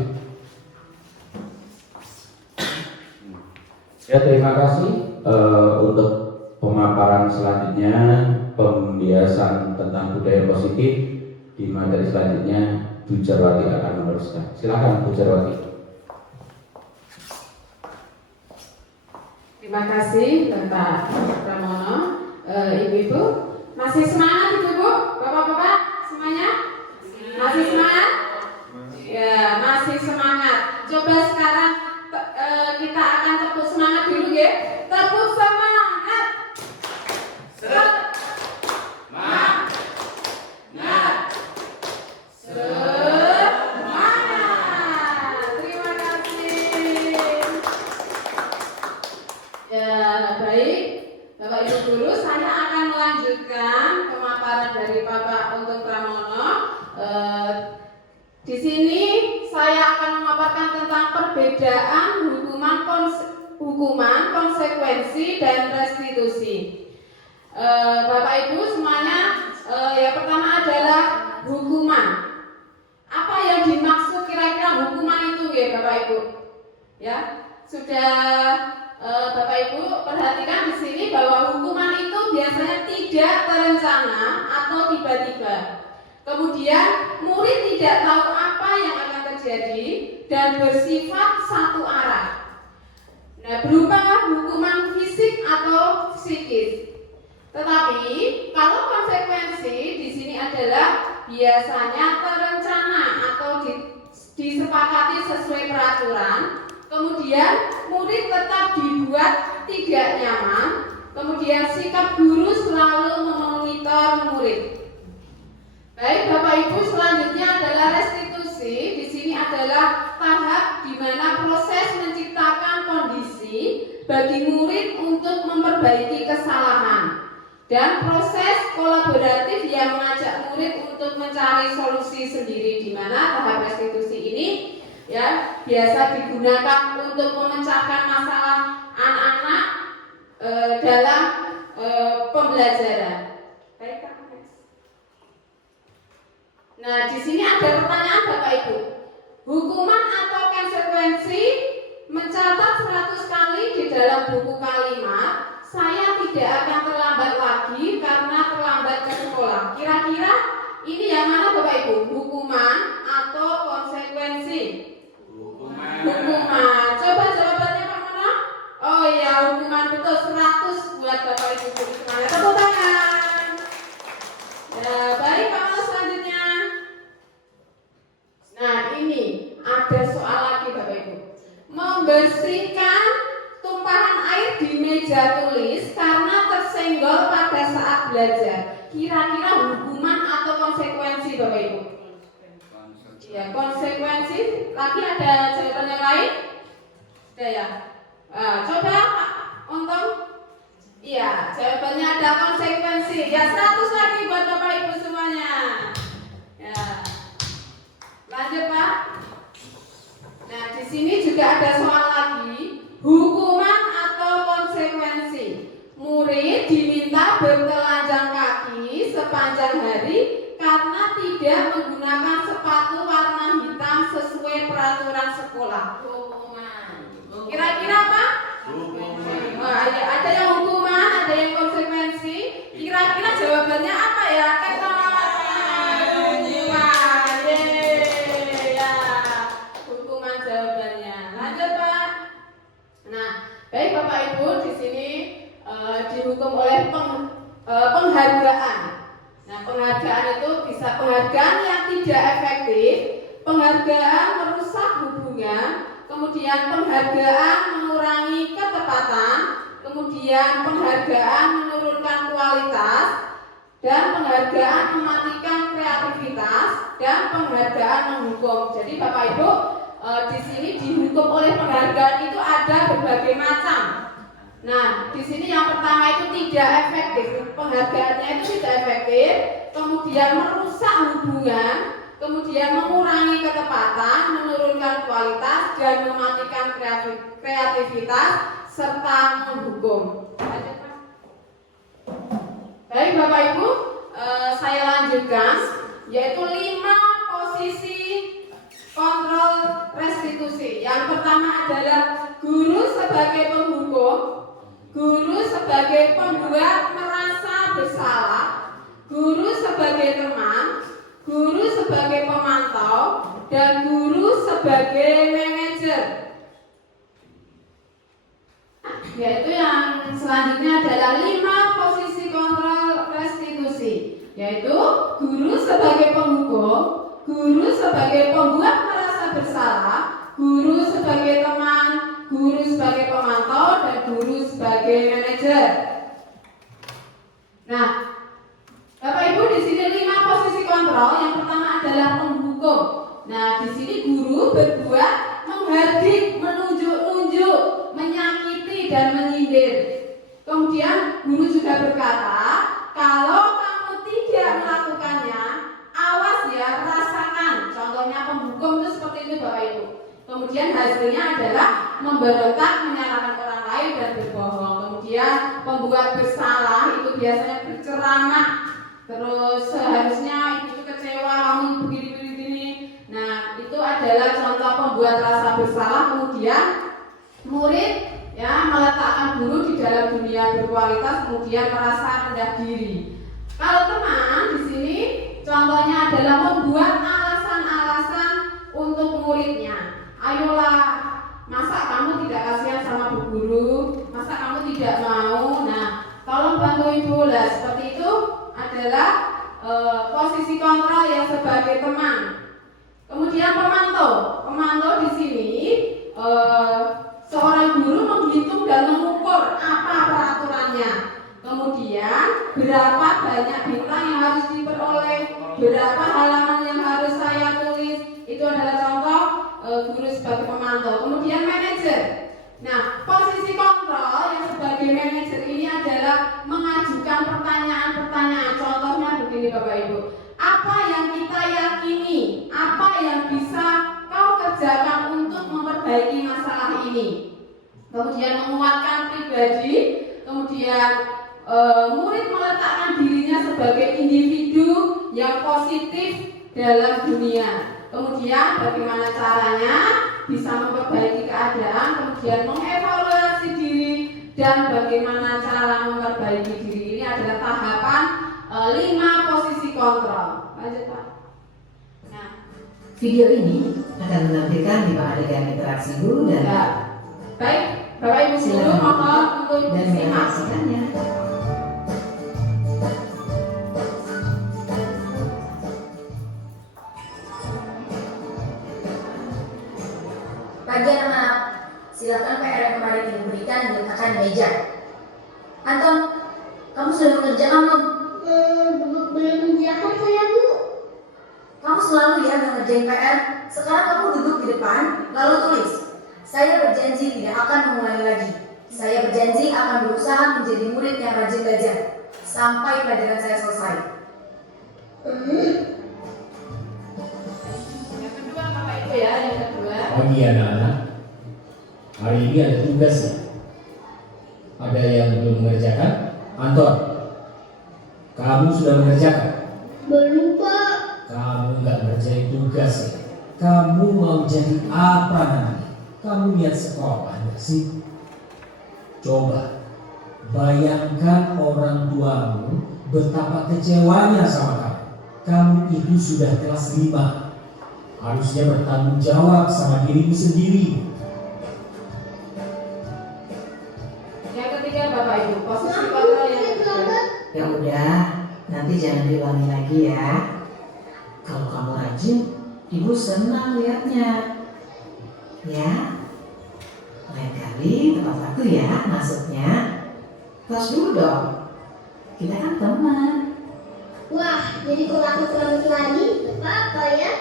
Ya, terima kasih untuk pemaparan selanjutnya, pembiasan tentang budaya positif. Di materi selanjutnya Bu Jarwati akan meneruskan. Silakan Bu Jarwati. Terima kasih Bapak Pramono. Ibu-ibu masih semangat Ibu-ibu, Bapak-bapak semuanya? Masih semangat? Ya, masih semangat. Coba sekarang kita akan tepuk semangat dulu ya. Tepuk semangat. Semangat. Terima kasih. Ya, baik. Bapak Ibu guru, saya akan melanjutkan pemaparan dari Bapak untuk Pramono. Di sini saya akan memaparkan tentang perbedaan hukuman, konsekuensi, dan restitusi. Bapak Ibu semuanya, yang pertama adalah hukuman. Apa yang dimaksud kira-kira hukuman itu ya Bapak Ibu? Ya, sudah Bapak Ibu perhatikan di sini bahwa hukuman itu biasanya tidak terencana atau tiba-tiba. Kemudian murid tidak tahu apa yang akan terjadi dan bersifat satu arah. Nah, berupa hukuman fisik atau psikis. Tetapi kalau konsekuensi di sini adalah biasanya terencana atau disepakati sesuai peraturan. Kemudian murid tetap dibuat tidak nyaman. Kemudian sikap guru selalu memonitor murid. Baik Bapak Ibu, selanjutnya adalah restitusi. Di sini adalah tahap di mana proses menciptakan kondisi bagi murid untuk memperbaiki kesalahan dan proses kolaboratif yang mengajak murid untuk mencari solusi sendiri, di mana tahap restitusi ini ya biasa digunakan untuk memecahkan masalah anak-anak dalam pembelajaran. Baik, Pak. Nah, di sini ada pertanyaan Bapak Ibu. Hukuman atau konsekuensi mencatat 100 kali di dalam buku kalimat, saya tidak akan terlambat lagi karena terlambat ke sekolah. Kira-kira ini yang mana Bapak Ibu? Hukuman atau konsekuensi? Hukuman. Coba jawabannya Pak Mono. Oh iya, hukuman, betul. 100 buat Bapak Ibu. Semangat, tepuk tangan. Ya, baik Pak Mono, selanjutnya. Nah, ini ada soal lagi Bapak Ibu. Membersihkan tumpahan air di meja tulis karena tersenggol pada saat belajar. Kira-kira hukuman atau konsekuensi Bapak Ibu? Ya, konsekuensi. Lagi ada jawaban yang lain? Sudah ya. Coba Pak Ontong. Iya, jawabannya ada konsekuensi. Ya, 100 lagi buat Bapak Ibu semuanya. Ya. Lanjut Pak. Nah, di sini juga ada soal lagi. Hukuman atau konsekuensi. Murid diminta bertelanjang kaki sepanjang hari karena tidak menggunakan sepatu warna hitam sesuai peraturan sekolah. Kira-kira apa? Ada yang hukuman, ada yang konsekuensi. Kira-kira jawabannya apa ya? Hukuman jawabannya. Lanjut Pak. Nah, baik Bapak Ibu, di sini dihukum oleh penghargaan. Nah, penghargaan itu bisa penghargaan yang tidak efektif, penghargaan merusak hubungan, kemudian penghargaan mengurangi ketepatan, kemudian penghargaan menurunkan kualitas, dan penghargaan mematikan kreativitas, dan penghargaan menghukum. Jadi Bapak Ibu, di sini dihukum oleh penghargaan itu ada berbagai macam. Nah, di sini yang pertama itu tidak efektif. Penghargaannya itu tidak efektif, kemudian merusak hubungan, kemudian mengurangi ketepatan, menurunkan kualitas, dan mematikan kreativitas serta menghukum. Baik Bapak Ibu, saya lanjutkan, yaitu 5 posisi kontrol restitusi. Yang pertama adalah guru sebagai penghukum, guru sebagai pembuat merasa bersalah, guru sebagai teman, guru sebagai pemantau, dan guru sebagai manajer. Yaitu yang selanjutnya adalah 5 posisi kontrol restitusi, yaitu guru sebagai penghukum, guru sebagai pembuat merasa bersalah, guru sebagai teman, guru sebagai pemantau, dan guru sebagai manajer. Nah, Bapak Ibu, di sini 5 posisi kontrol. Yang pertama adalah penghukum. Nah, di sini guru berbuat menghardik, menunjuk-nunjuk, menyakiti, dan menyindir. Kemudian guru juga berkata, kalau kamu tidak melakukannya, awas ya, rasakan. Contohnya penghukum itu seperti itu Bapak Ibu. Kemudian hasilnya adalah memberontak, menyalahkan orang lain dan berbohong. Kemudian pembuat bersalah itu biasanya berceramah, terus seharusnya ibu itu kecewa, kamu begini. Nah, itu adalah contoh pembuat rasa bersalah. Kemudian murid ya meletakkan guru di dalam dunia berkualitas, kemudian merasa rendah diri. Kalau teman di sini contohnya adalah membuat alasan-alasan untuk muridnya. Ayolah, masa kamu tidak kasihan sama bu guru? Masa kamu tidak mau? Nah, tolong bantu ibu lah. Seperti itu adalah posisi kontrol yang sebagai teman. Kemudian pemantau di sini seorang guru menghitung dan mengukur apa peraturannya. Kemudian berapa banyak bintang yang harus diperoleh, berapa halaman yang harus saya tulis. Itu adalah contoh guru sebagai pemantau. Kemudian manajer. Nah, posisi kontrol yang sebagai manajer ini adalah mengajukan pertanyaan-pertanyaan. Contohnya begini Bapak Ibu. Apa yang kita yakini? Apa yang bisa kau kerjakan untuk memperbaiki masalah ini? Kemudian menguatkan pribadi. Kemudian murid meletakkan dirinya sebagai individu yang positif dalam dunia. Kemudian bagaimana caranya bisa memperbaiki keadaan, kemudian mengevaluasi diri, dan bagaimana cara memperbaiki diri. Ini adalah tahapan 5 posisi kontrol. Lanjut Pak. Nah, Video ini akan menampilkan 5 adegan interaksi guru dan ya. Baik, Bapak Ibu guru Silakan mohon untuk dan disimak. menyaksikannya. Pagi anak-anak, silakan PR yang kemarin diberikan diletakkan di meja. Anton, kamu sudah mengerjakan belum? Belum mengerjakan saya Bu. Kamu selalu ya nggak ngerjain PR. Sekarang kamu duduk di depan, lalu tulis. Saya berjanji tidak akan mengulangi lagi. Saya berjanji akan berusaha menjadi murid yang rajin belajar sampai pelajaran saya selesai. Yang kedua Bapak Ibu ya, yang kedua. Pagi anak-anak, hari ini ada tugas ya. Ada yang belum mengerjakan? Anton, kamu sudah mengerjakan? Belum Pak. Kamu nggak ngerjain tugas ya? Kamu mau jadi apa nanti? Kamu lihat sekolah nggak sih? Coba bayangkan orang tuamu betapa kecewanya sama kamu. Kamu itu sudah kelas 5. Harusnya bertanggung jawab sama dirimu sendiri. Yang ketiga Bapak Ibu, posisi kontrol yang ketiga. Ya udah, nanti jangan diulangi lagi ya. Kalau kamu rajin, ibu senang lihatnya. Ya, lain kali tepat waktu ya masuknya. Tos dulu dong. Kita kan teman. Wah, jadi kalau aku selamat lagi, apa ya?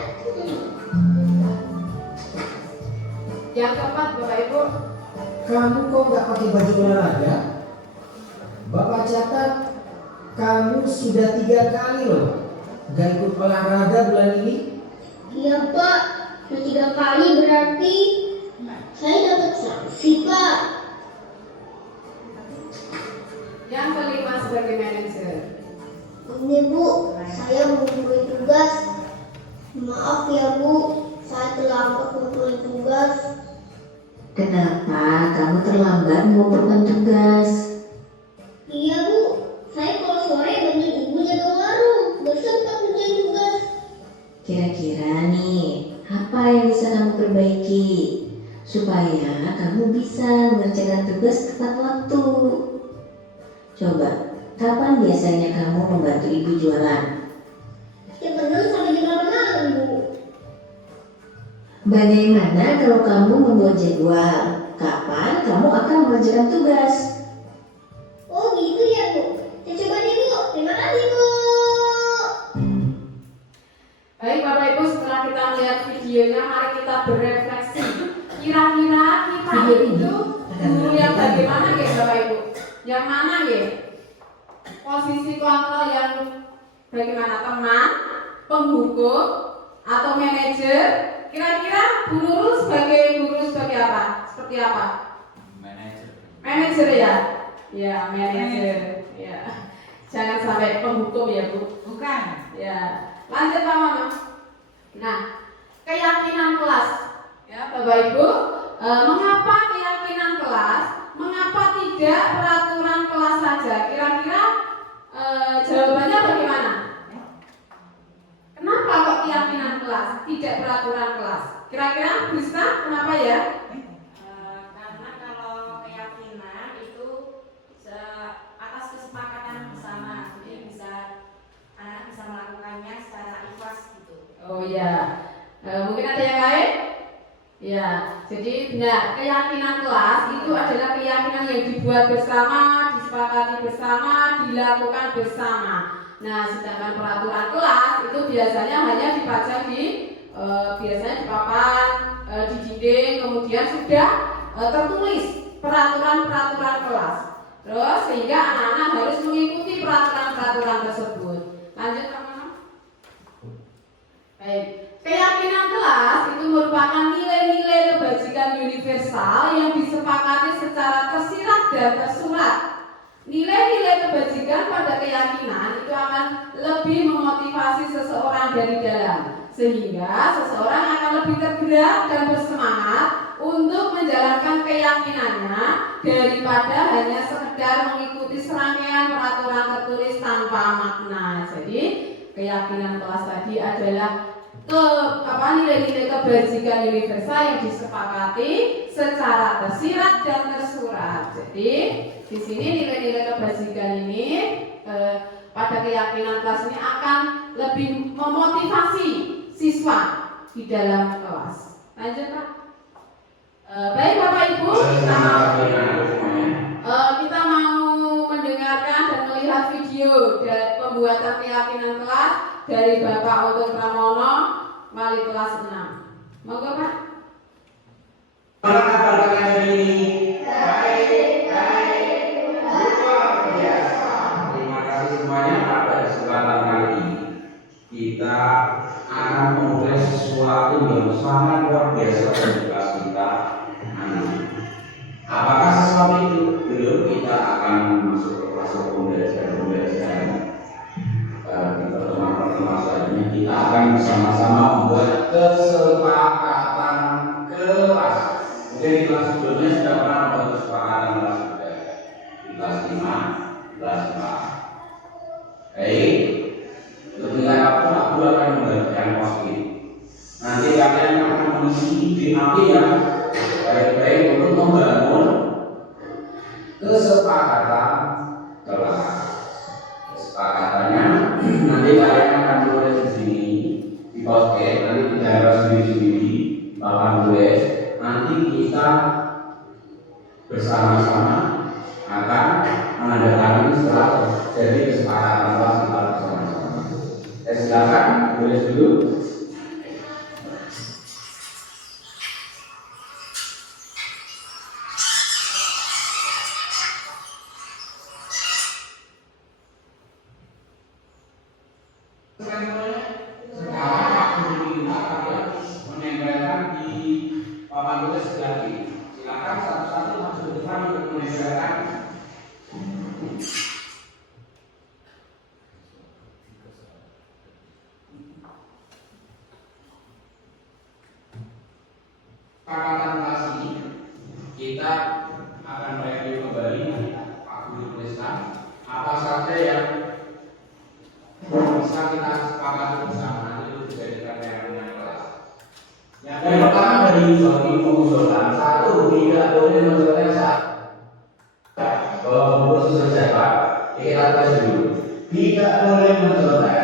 Yang keempat Bapak Ibu, Kamu kok nggak pakai baju olahraga? Bapak catat kamu sudah 3 kali loh nggak ikut olahraga bulan ini. Iya Pak, 3 kali berarti saya dapat sanksi Pak. yang kelima sebagai manajer. Ini Bu, saya mengumpulkan tugas. Maaf ya Bu, saya terlambat mengumpulkan tugas. Kenapa kamu terlambat mengumpulkan tugas? Iya Bu, saya kalau sore banyak ibu jaga warung, gak sempat ngerjain tugas. Kira-kira nih, apa yang bisa kamu perbaiki supaya kamu bisa mengerjakan tugas tepat waktu? Coba, kapan biasanya kamu membantu ibu jualan? Setiap benar sampai jam 8 malam Bu. Bagaimana kalau kamu membuat jadwal? Kapan kamu akan mengerjakan tugas? Oh gitu ya Bu, saya coba deh Bu, terima kasih Bu. Baik Bapak Ibu, setelah kita melihat videonya, mari kita berefleksi. Kira-kira kita Video ini itu akan guru yang menunjukkan bagaimana ya Bapak Ibu? Yang mana ya? Posisi kontrol yang bagaimana? Teman, penghukum, atau manajer, Kira-kira Bu Nurul sebagai guru sebagai apa? Seperti apa? Manajer ya? Ya, manajer. Ya. Jangan sampai penghukum ya, Bu. Bukan. Ya. Lanjut Pak Mama. Nah, keyakinan kelas. Ya, Bapak Ibu, mengapa keyakinan kelas? Mengapa tidak peraturan kelas saja? Kira-kira jawabannya bagaimana? Kenapa kok keyakinan kelas, tidak peraturan kelas? Kira-kira bisa kenapa ya? Karena kalau keyakinan itu atas kesepakatan bersama, jadi anak bisa melakukannya secara ikhlas gitu. Oh ya, mungkin ada yang lain? Ya, jadi benar, keyakinan kelas itu adalah keyakinan yang dibuat bersama, disepakati bersama, dilakukan bersama. Nah, sedangkan peraturan kelas itu biasanya hanya dipajang biasanya di papan, di dinding, kemudian sudah tertulis peraturan-peraturan kelas. Terus sehingga anak-anak harus mengikuti peraturan-peraturan tersebut. Lanjut teman-teman. Baik. Keyakinan kelas itu merupakan nilai-nilai kebajikan universal yang disepakati secara tersirat dan tersurat. Nilai-nilai kebajikan pada keyakinan itu akan lebih memotivasi seseorang dari dalam, sehingga seseorang akan lebih tergerak dan bersemangat untuk menjalankan keyakinannya daripada hanya sekedar mengikuti serangkaian peraturan tertulis tanpa makna. Jadi keyakinan kelas tadi adalah nilai-nilai kebajikan universal yang disepakati secara tersirat dan tersurat. Jadi di sini nilai-nilai kebajikan ini pada keyakinan kelas ini akan lebih memotivasi siswa di dalam kelas. Lanjut Pak. Baik Bapak Ibu, kita mau mendengarkan dan melihat video dari pembuatan keyakinan kelas dari Bapak Untung Pramono, wali kelas 6. Monggo Pak. Bagaimana kabar kalian hari ini? Baik. Luar biasa. Terima kasih semuanya. Pada kesempatan kali ini kita akan memulai sesuatu yang sangat luar biasa di kelas kita. Apakah sesuatu itu? Belum, kita akan masuk ke kelas pembelajaran. Di pertemuan-pertemuan selanjutnya kita akan bersama-sama membuat kesepakatan kelas. Mungkin di kelas sebelumnya sudah pernah membuat kesepakatan kelas juga. Di kelas 5, kelas 4. Baik. Ketika aku akan membagikan posting. Nanti kalian akan mengisi BAP yang baik-baik untuk membangun kesepakatan kelas. Kesepakatannya nanti kalian akan tulis di sini di post-it, nanti kita harus sendiri-sendiri papan tulis. Nanti kita bersama-sama akan menandatangani setelah jadi kesepakatan kelas kita bersama-sama. Silakan tulis dulu. Kesepakatan kelas ini kita akan review kembali. Aku tuliskan apa saja yang bisa kita sepakati bersama itu dijadikan keyakinan kelas. Yang pertama dari Joni mengusulkan 1, tidak boleh mencontek saat bungkus sejajar. Kita tes dulu. Tidak boleh mencontek.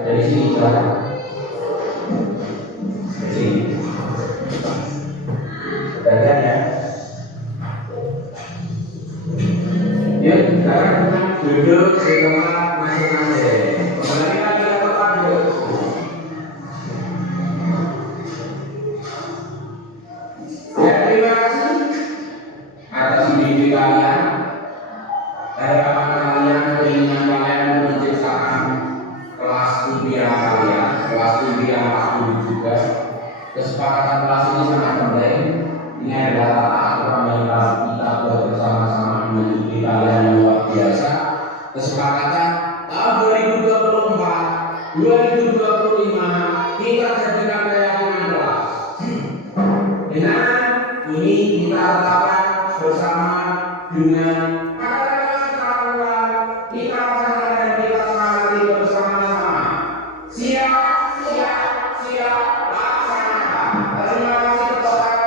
Dari sini silakan. Dari sini. Bagian ya. Yuk, sekarang kita duduk di tempat masing-masing. Kembali lagi ke tempat didik kalian, harapan kalian, keinginan kalian menciptakan kelas impian kalian, kelas impian Pak Guru juga. Kesepakatan kelas ini sangat penting. Ini adalah tata aturan yang kita buat bersama-sama dengan didik kalian yang luar biasa. Kesepakatan tahun 2024, 2025 kita jadikan keyakinan kelas. Dengan ini kita tetapkan bersama dengan kata-kata kita lakukan, kita rasakan dan kita sepakati bersama-sama. Siap, siap, siap, laksanakan. Terima kasih kepada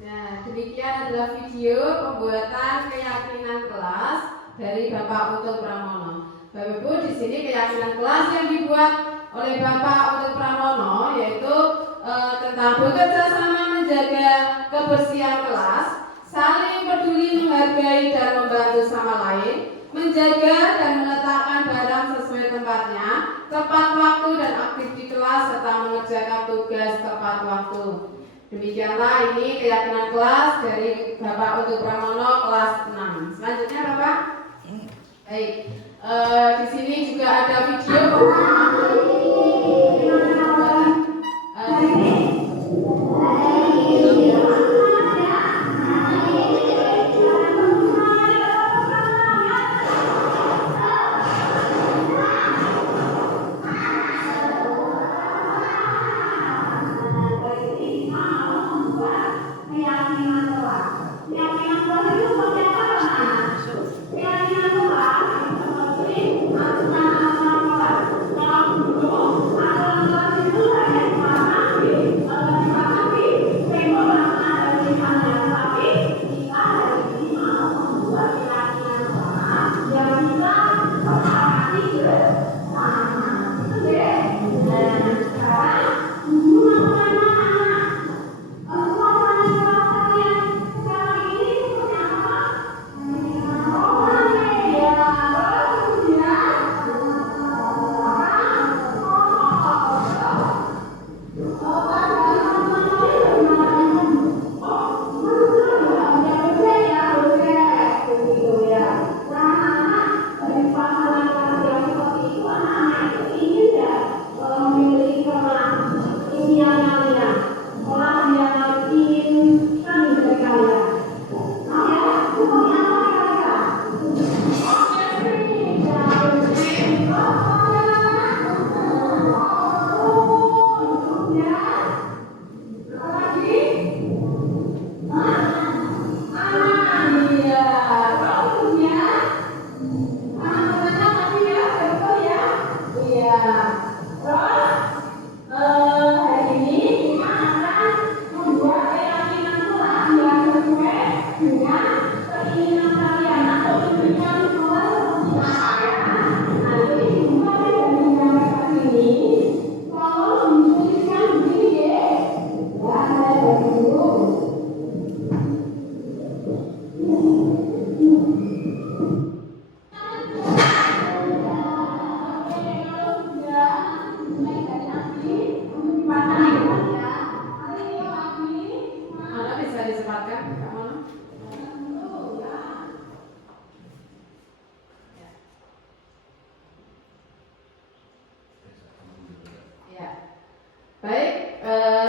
Nah, demikian adalah video pembuatan keyakinan kelas dari Bapak Utuh Pramono. Bapak Ibu, di sini keyakinan kelas yang dibuat oleh Bapak Utuh Pramono yaitu tentang bekerja sama menjaga kebersihan kelas, saling peduli menghargai dan membantu sama lain, menjaga dan meletakkan barang sesuai tempatnya, tepat waktu dan aktif di kelas serta mengerjakan tugas tepat waktu. Demikianlah ini keyakinan kelas dari Bapak Utuh Pramono kelas 6. Selanjutnya Bapak. Baik. Di sini juga ada video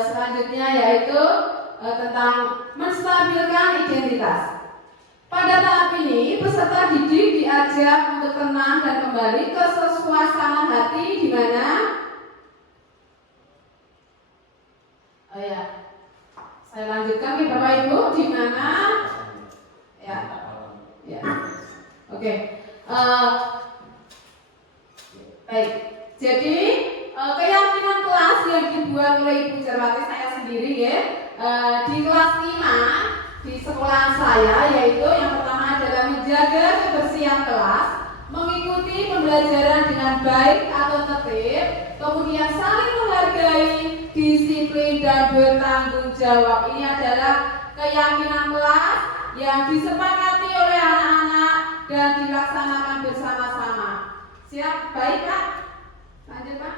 selanjutnya yaitu tentang menstabilkan identitas. Pada tahap ini, peserta didik diajak untuk tenang dan kembali ke suasana hati di mana saya lanjutkan ke Bapak Ibu di mana Oke. Baik. Jadi keyakinan kelas yang dibuat oleh Ibu Jarwati saya sendiri ya di kelas 5 di sekolah saya, yaitu yang pertama adalah menjaga kebersihan kelas, mengikuti pembelajaran dengan baik atau tertib, kemudian saling menghargai, disiplin dan bertanggung jawab. Ini adalah keyakinan kelas yang disepakati oleh anak-anak dan dilaksanakan bersama-sama. Siap? Baik Pak? Lanjut Pak.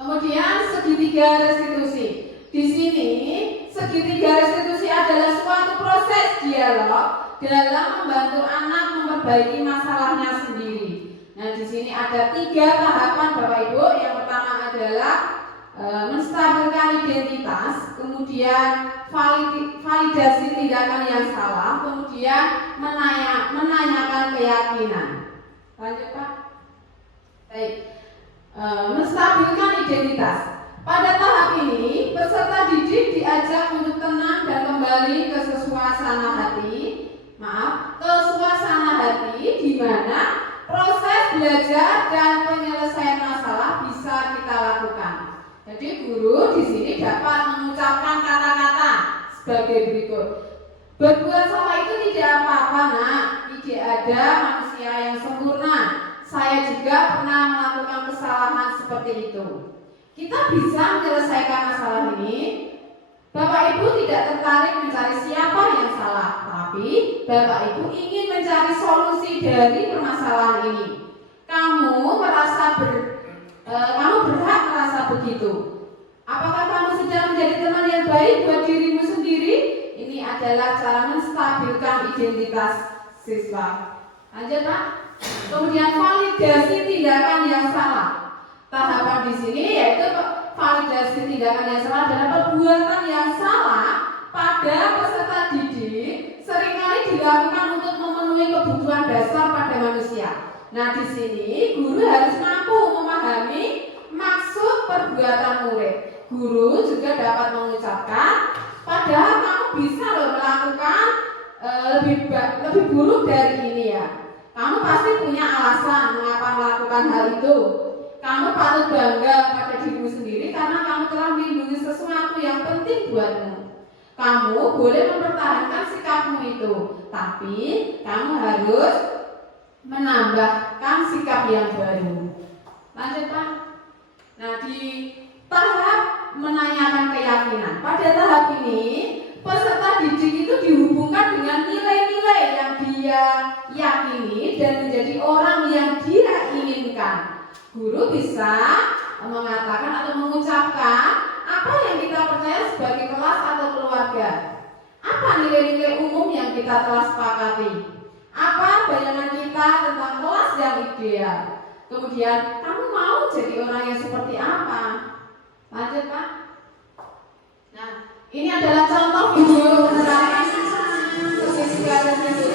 Kemudian segitiga restitusi. Di sini, segitiga restitusi adalah suatu proses dialog dalam membantu anak memperbaiki masalahnya sendiri. Nah, di sini ada 3 tahapan Bapak Ibu. Yang pertama adalah menstabilkan identitas, kemudian validasi tindakan yang salah, kemudian menanyakan keyakinan. Lanjut Pak. Baik. Menstabilkan identitas. Pada tahap ini, peserta didik diajak untuk tenang dan kembali ke suasana hati, di mana proses belajar dan penyelesaian masalah bisa kita lakukan. Jadi guru di sini dapat mengucapkan kata-kata sebagai berikut. Berbuat salah itu tidak apa-apa, Nak. Tidak ada manusia yang sempurna. Saya juga pernah melakukan kesalahan seperti itu. Kita bisa menyelesaikan masalah ini. Bapak Ibu tidak tertarik mencari siapa yang salah, tapi Bapak Ibu ingin mencari solusi dari permasalahan ini. Kamu berhak merasa begitu. Apakah kamu sedang menjadi teman yang baik buat dirimu sendiri? Ini adalah cara menstabilkan identitas siswa. Lanjut Pak. Kemudian validasi tindakan yang salah. Tahapan di sini yaitu validasi tindakan yang salah adalah perbuatan yang salah pada peserta didik seringkali dilakukan untuk memenuhi kebutuhan dasar pada manusia. Nah, di sini guru harus mampu memahami maksud perbuatan murid. Guru juga dapat mengucapkan, padahal kamu bisa loh melakukan lebih buruk dari ini ya. Kamu pasti punya alasan mengapa melakukan hal itu. Kamu patut bangga pada dirimu sendiri karena kamu telah melindungi sesuatu yang penting buatmu. Kamu boleh mempertahankan sikapmu itu, tapi kamu harus menambahkan sikap yang baru. Lanjut Pak. Nah, di tahap menanyakan keyakinan. Pada tahap ini, peserta didik itu dihubungkan dengan nilai-nilai yang dia yakini dan menjadi orang yang dia inginkan. Guru bisa mengatakan atau mengucapkan apa yang kita percaya sebagai kelas atau keluarga. Apa nilai-nilai umum yang kita telah sepakati? Apa bayangan kita tentang kelas yang ideal? Kemudian, kamu mau jadi orang yang seperti apa? Lanjut Pak. Nah, ini adalah contoh video penerapan segitiga restitusi.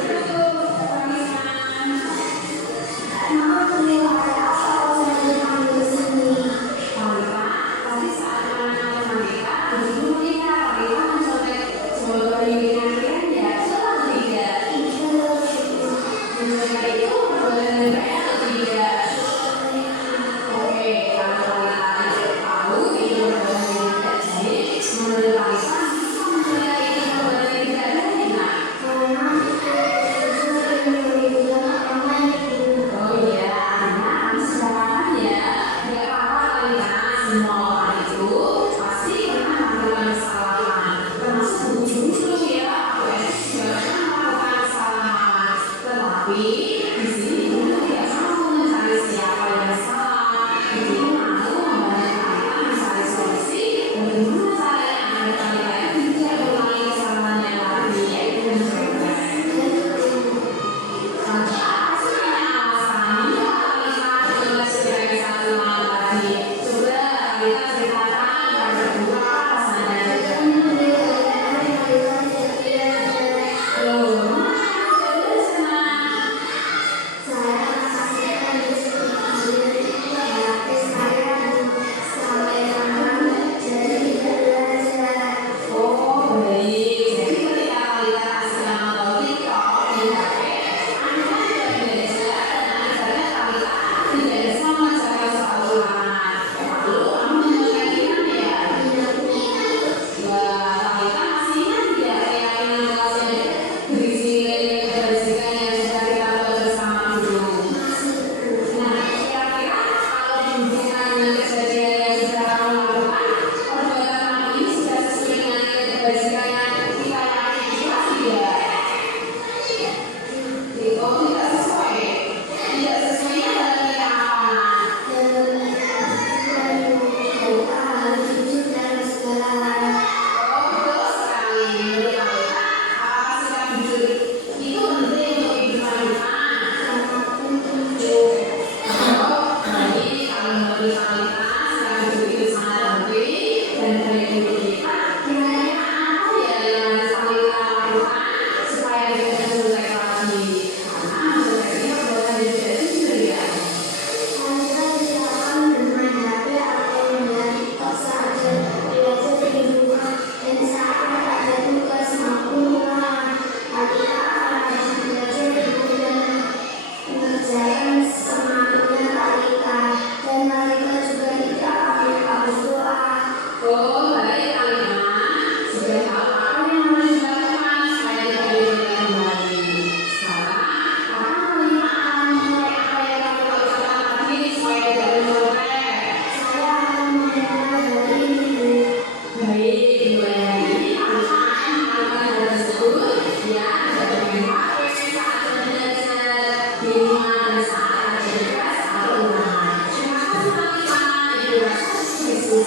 Menurut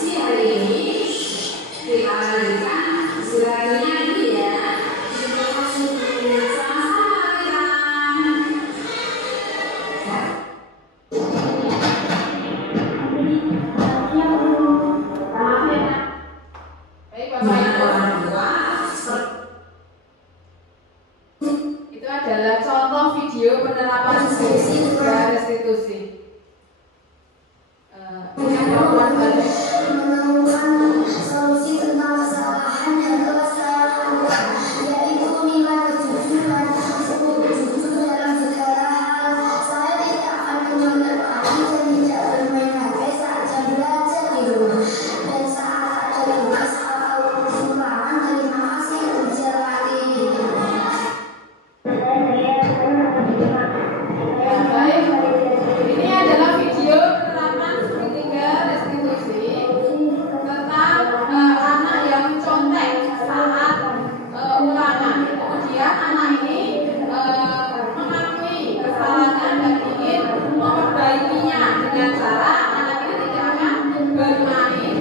diskusi hari ini kita lanjutkan istirahatnya dulu ya. Baik Bapak Ibu orang tua, itu adalah contoh video penerapan diskusi dan restitusi. Menemukan solusi tentang kesalahan dan kesalahan, yaitu nilai kejujuran, jujur dalam segala hal. Saya tidak akan menyodorkan dan tidak bermain HP saat jam belajar di rumah dan saat ada tugas atau kekurangan. Terima kasih ujian kali ini. Baik, ini adalah video penerapan segitiga restitusi tentang anak yang mencontek saat ulangan. Kemudian anak ini mengakui kesalahan dan ingin memperbaikinya dengan cara anak ini tidak akan bermain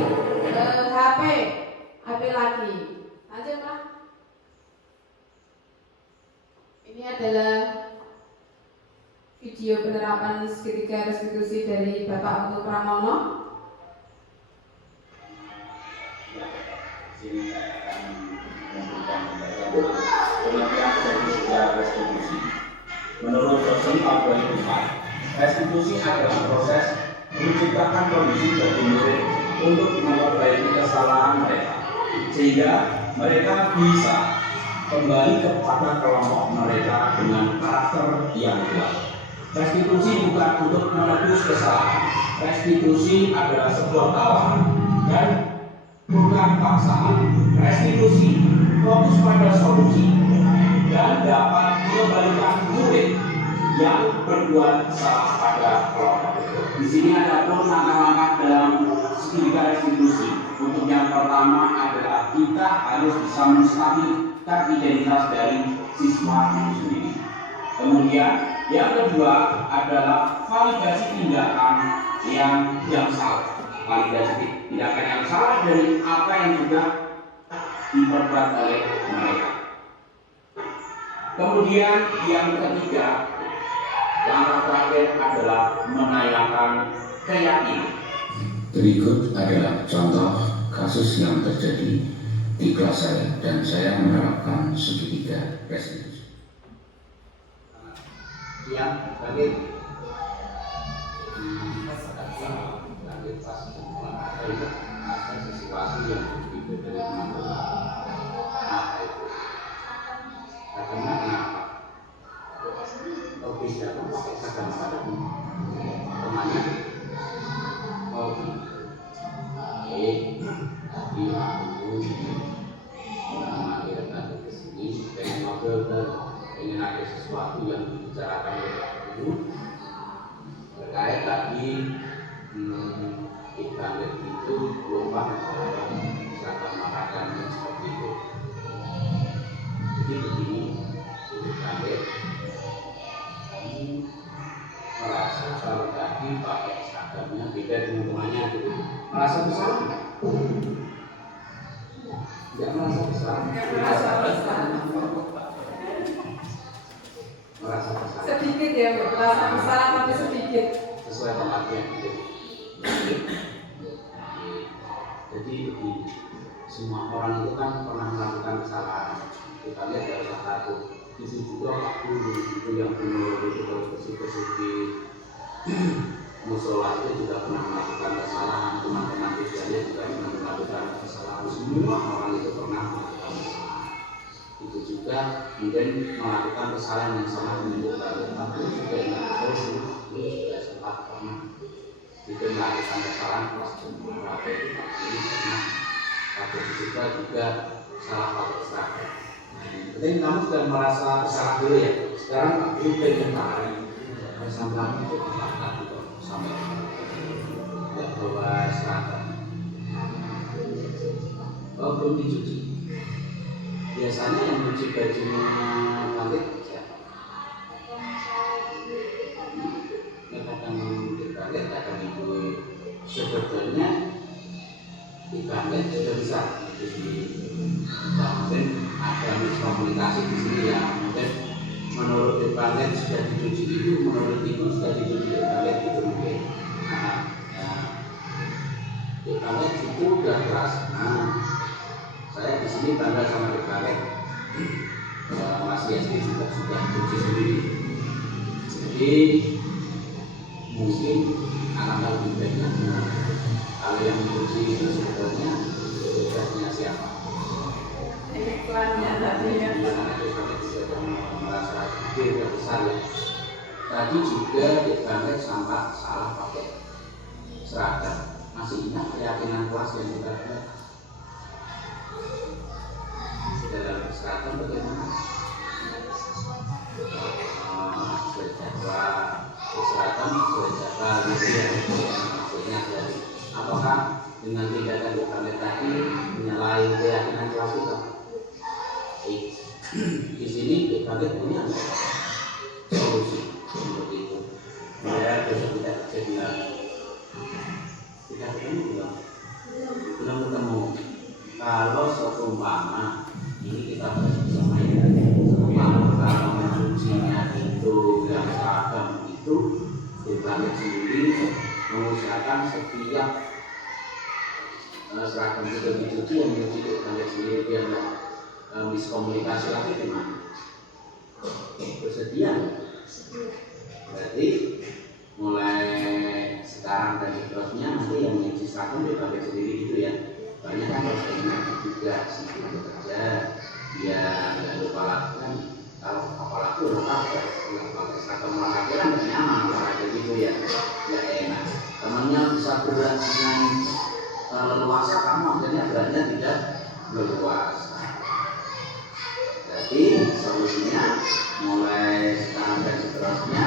HP lagi. Lanjut Pak. Ini adalah video penerapan segitiga restitusi dari Bapak Untuk Pramono. Sini saya akan memberikan pengertian dari sebuah restitusi. Menurut dosen Abdul Iman, restitusi adalah proses menciptakan kondisi bagi murid untuk memperbaiki kesalahan mereka, sehingga mereka bisa kembali kepada kelompok mereka dengan karakter yang kuat. Restitusi bukan untuk menebus kesalahan. Restitusi adalah sebuah tawaran dan bukan paksaan. Restitusi fokus pada solusi dan dapat mengembalikan murid yang berbuat salah pada kelompok. Di sini ada pun langkah-langkah dalam segitiga restitusi. Untuk yang pertama adalah kita harus bisa menstabilkan identitas dari siswa itu sendiri. Kemudian yang kedua adalah validasi tindakan yang salah. Validasi tindakan yang salah dari apa yang sudah diperbuat oleh mereka. Kemudian yang ketiga, langkah terakhir adalah menanyakan keyakinan. Berikut adalah contoh kasus yang terjadi di kelas saya dan saya menerapkan segitiga restitusi. Yang bagi ada sesuatu yang berbeda dari teman-teman. Apa itu? Karena kenapa? Oke, siapa? Kadang-kadang temannya. Oh, tadi aku mengakhirkan tadi kesini pengen ngobrol dan ingin ada sesuatu yang dibicarakan oleh guru terkait tadi iklan itu lupa kata makanan seperti itu. Jadi begini, iklan merasa kalau tadi pakai seragamnya beda dengan temannya gitu. Merasa besar enggak? Tidak merasa besar. Merasa besar. Sedikit ya, merasa besar tapi sedikit. Sesuai pengertian itu. Jadi semua orang itu kan pernah melakukan kesalahan. Kita lihat dari salah satu itu juga guru itu yang penuh itu bersih-bersih di musola itu juga pernah melakukan kesalahan. Teman-teman siswanya juga pernah melakukan kesalahan. Semua orang itu pernah melakukan kesalahan. Itu juga kemudian melakukan kesalahan yang sangat menimbulkan aku juga ingat terus juga sempat pernah itu melakukan kesalahan kelas berapa itu ini pernah waktu juga salah pakai seragam. Jadi kamu sudah merasa bersalah dulu ya. Sekarang aku pengen tarik sampai itu sampai tidak bawa seragam. Oh, belum dicuci. Biasanya yang mencuci bajunya balik siapa? Ya kadang kita lihat kadang ibu sebetulnya Banglet sudah bisa itu sendiri. Mungkin ada miskomunikasi di sini ya. Mungkin menurut Banglet sudah dicuci itu, menurut Ibu sudah dicuci Banglet itu mungkin. Banglet itu udah keras. Saya di sini bangga sama Banglet. Mas SD juga sudah cuci sendiri. Jadi mungkin anak-anak lebih baiknya kalau yang mencuci itu sebetulnya tugasnya siapa? Iklannya tadi ya. Merasa gede besar ya. Tadi juga di Banglet sampai salah pakai seragam. Masih ingat keyakinan kelas yang kita buat? Dalam seragam bagaimana? Seragam berjaga gitu ya, maksudnya dari apakah dengan tindakan Banglet tadi menyalahi keyakinan kelas kita? Di sini Banglet punya solusi untuk itu. Ya, besok kita terjadi lagi. Kita ketemu belum ketemu. Kalau seumpama ini kita bersama ya, kalau mencucinya itu yang seragam itu Banglet sendiri mengusahakan setiap seragam itu dicuci yang mencuci Banglet sendiri biar miskomunikasi lagi gimana? Bersedia? Berarti mulai sekarang dan seterusnya nanti yang mencuci seragam Banglet sendiri itu ya. Banyak kan harus ingat juga sih bekerja dia nggak lupa lakukan. Kalau apalagi olahraga pakai seragam olahraga kan nggak nyaman olahraga gitu ya, nggak enak. Temannya bisa berat dengan leluasa, kamu akhirnya beratnya tidak leluasa. Jadi solusinya mulai sekarang dan seterusnya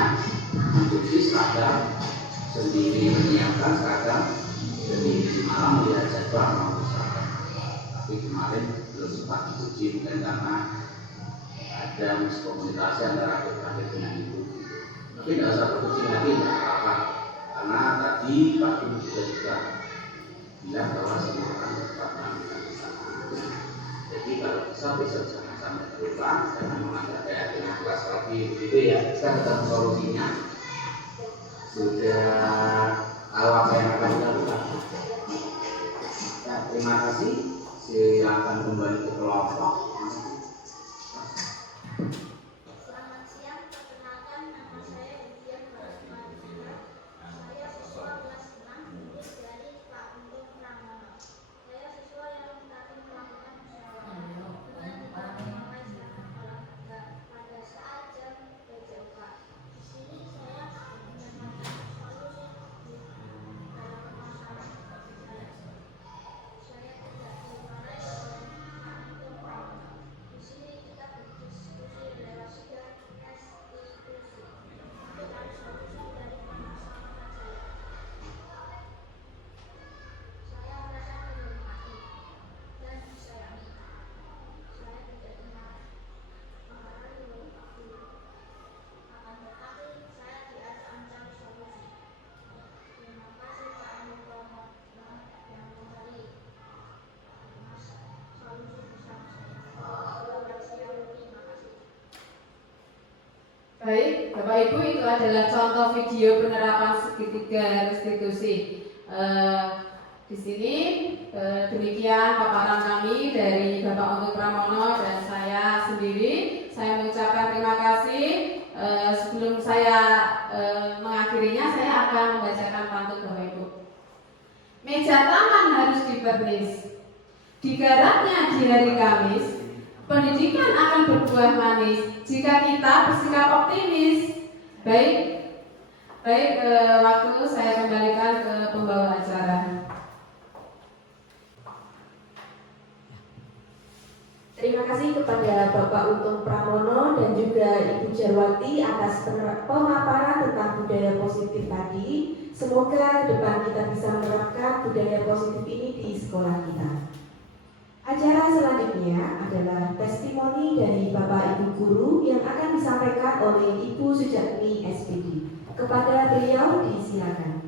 mencuci seragam sendiri, menyiapkan seragam sendiri. Malam melihat jadwal mau seragam, tapi kemarin belum sempat dicuci mungkin karena ada miskomunikasi antara adik-adik dengan ibu. Tapi nggak usah berkucing lagi, nggak apa-apa. Karena tadi Pak Ibu juga bilang bahwa semua orang tetap melakukan kesalahan. Jadi kalau bisa besok jangan sampai terulang, jangan melanggar dengan kelas lagi begitu ya. Kita ketemu solusinya. Sudah tahu apa yang akan kita lakukan. Ya, terima kasih. Silakan kembali ke kelompok. Selamat siang, perkenalkan nama saya Dian Basmajira. Saya siswa kelas 6 dari Pak Untung Pramono. Saya siswa yang tadi melakukan musyawarah dengan kita memakai seragam olahraga pada saat jam PJK. Di sini saya menemukan solusi dalam masalah seperti saya. Saya tidak dimarahi oleh Pak Untung Pramono. Di sini kita berdiskusi lewat sidang restitusi untuk cari solusi dari permasalahan saya. Saya merasa dihormati dan disayangi. Saya tidak dimarahi oleh Pak Guru. Akan tetapi saya diajak mencari solusi. Terima kasih Pak Untung Pramono yang mencari solusi bersama saya. Selamat siang, terima kasih. Baik, Bapak Ibu, itu adalah contoh video penerapan segitiga restitusi. Di sini demikian paparan kami dari Bapak Untung Pramono dan saya sendiri. Saya mengucapkan terima kasih. Sebelum saya mengakhirinya, saya akan membacakan pantun Bapak Ibu. Meja tangan harus dipernis. Digarapnya di hari Kamis, pendidikan akan berbuah manis jika kita bersikap optimis. Baik, waktu saya kembalikan ke pembawa acara. Terima kasih kepada Bapak Untung Pramono dan juga Ibu Jarwati atas pemaparan tentang budaya positif tadi. Semoga ke depan kita bisa menerapkan budaya positif ini di sekolah kita. Acara selanjutnya adalah testimoni dari Bapak Ibu Guru yang akan disampaikan oleh Ibu Sujatmi SPD. Kepada beliau disilakan.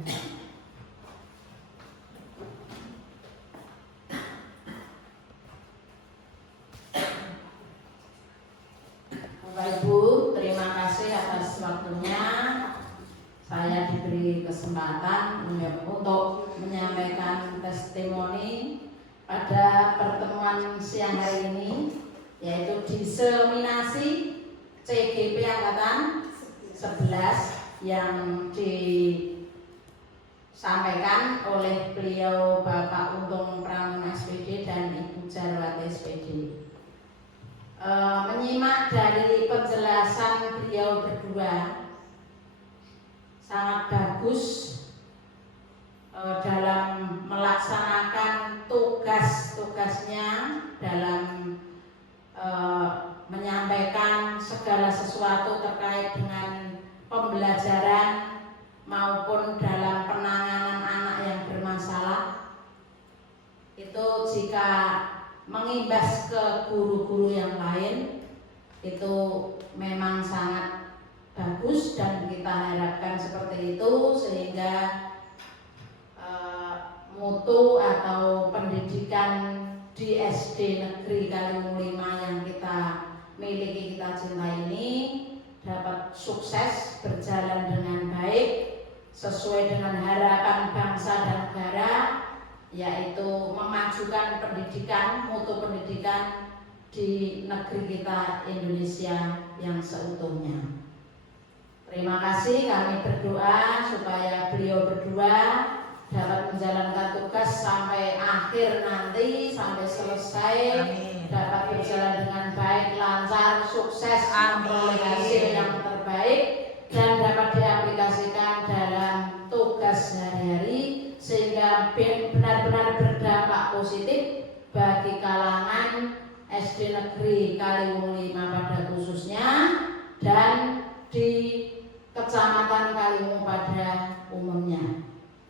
kesempatan untuk menyampaikan testimoni pada pertemuan siang hari ini, yaitu diseminasi CGP Angkatan 11 yang disampaikan oleh beliau Bapak Untung Pramono SPD dan Ibu Jarwati SPD. Menyimak dari penjelasan beliau berdua sangat bagus dalam melaksanakan tugas-tugasnya dalam menyampaikan segala sesuatu terkait dengan pembelajaran maupun dalam penanganan anak yang bermasalah. Itu jika mengimbas ke guru-guru yang lain itu memang sangat bagus dan kita harapkan seperti itu, sehingga mutu atau pendidikan di SD Negeri Kaliwungu 5 yang kita miliki, kita cinta ini dapat sukses berjalan dengan baik sesuai dengan harapan bangsa dan negara, yaitu memajukan pendidikan, mutu pendidikan di negeri kita Indonesia yang seutuhnya. Terima kasih, kami berdoa supaya beliau berdua dapat menjalankan tugas sampai akhir nanti, sampai selesai. Amin. Dapat berjalan dengan baik, lancar, sukses, memperoleh hasil yang terbaik dan dapat diaplikasikan dalam tugas sehari-hari sehingga benar-benar berdampak positif bagi kalangan SD Negeri Kaliwungu 5 pada khususnya dan di Kecamatan Kaliwungu pada umumnya.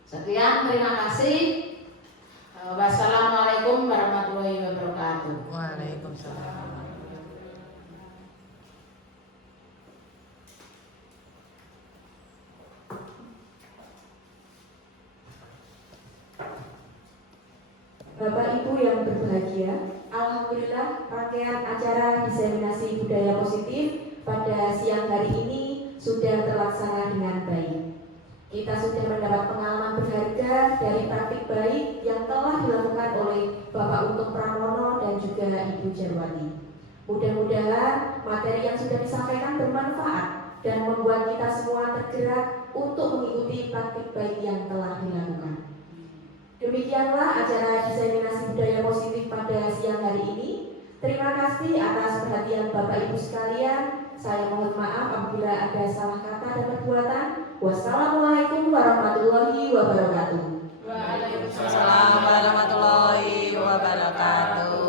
Sekian, terima kasih. Wassalamualaikum warahmatullahi wabarakatuh. Waalaikumsalam. Bapak Ibu yang berbahagia, alhamdulillah rangkaian acara diseminasi budaya positif pada siang hari ini sudah terlaksana dengan baik. Kita sudah mendapat pengalaman berharga dari praktik baik yang telah dilakukan oleh Bapak Untung Pramono dan juga Ibu Jarwati. Mudah-mudahan materi yang sudah disampaikan bermanfaat dan membuat kita semua tergerak untuk mengikuti praktik baik yang telah dilakukan. Demikianlah acara diseminasi budaya positif pada siang hari ini. Terima kasih atas perhatian Bapak Ibu sekalian. Saya mohon maaf apabila ada salah kata dan perbuatan. Wassalamualaikum warahmatullahi wabarakatuh. Waalaikumsalam warahmatullahi wabarakatuh.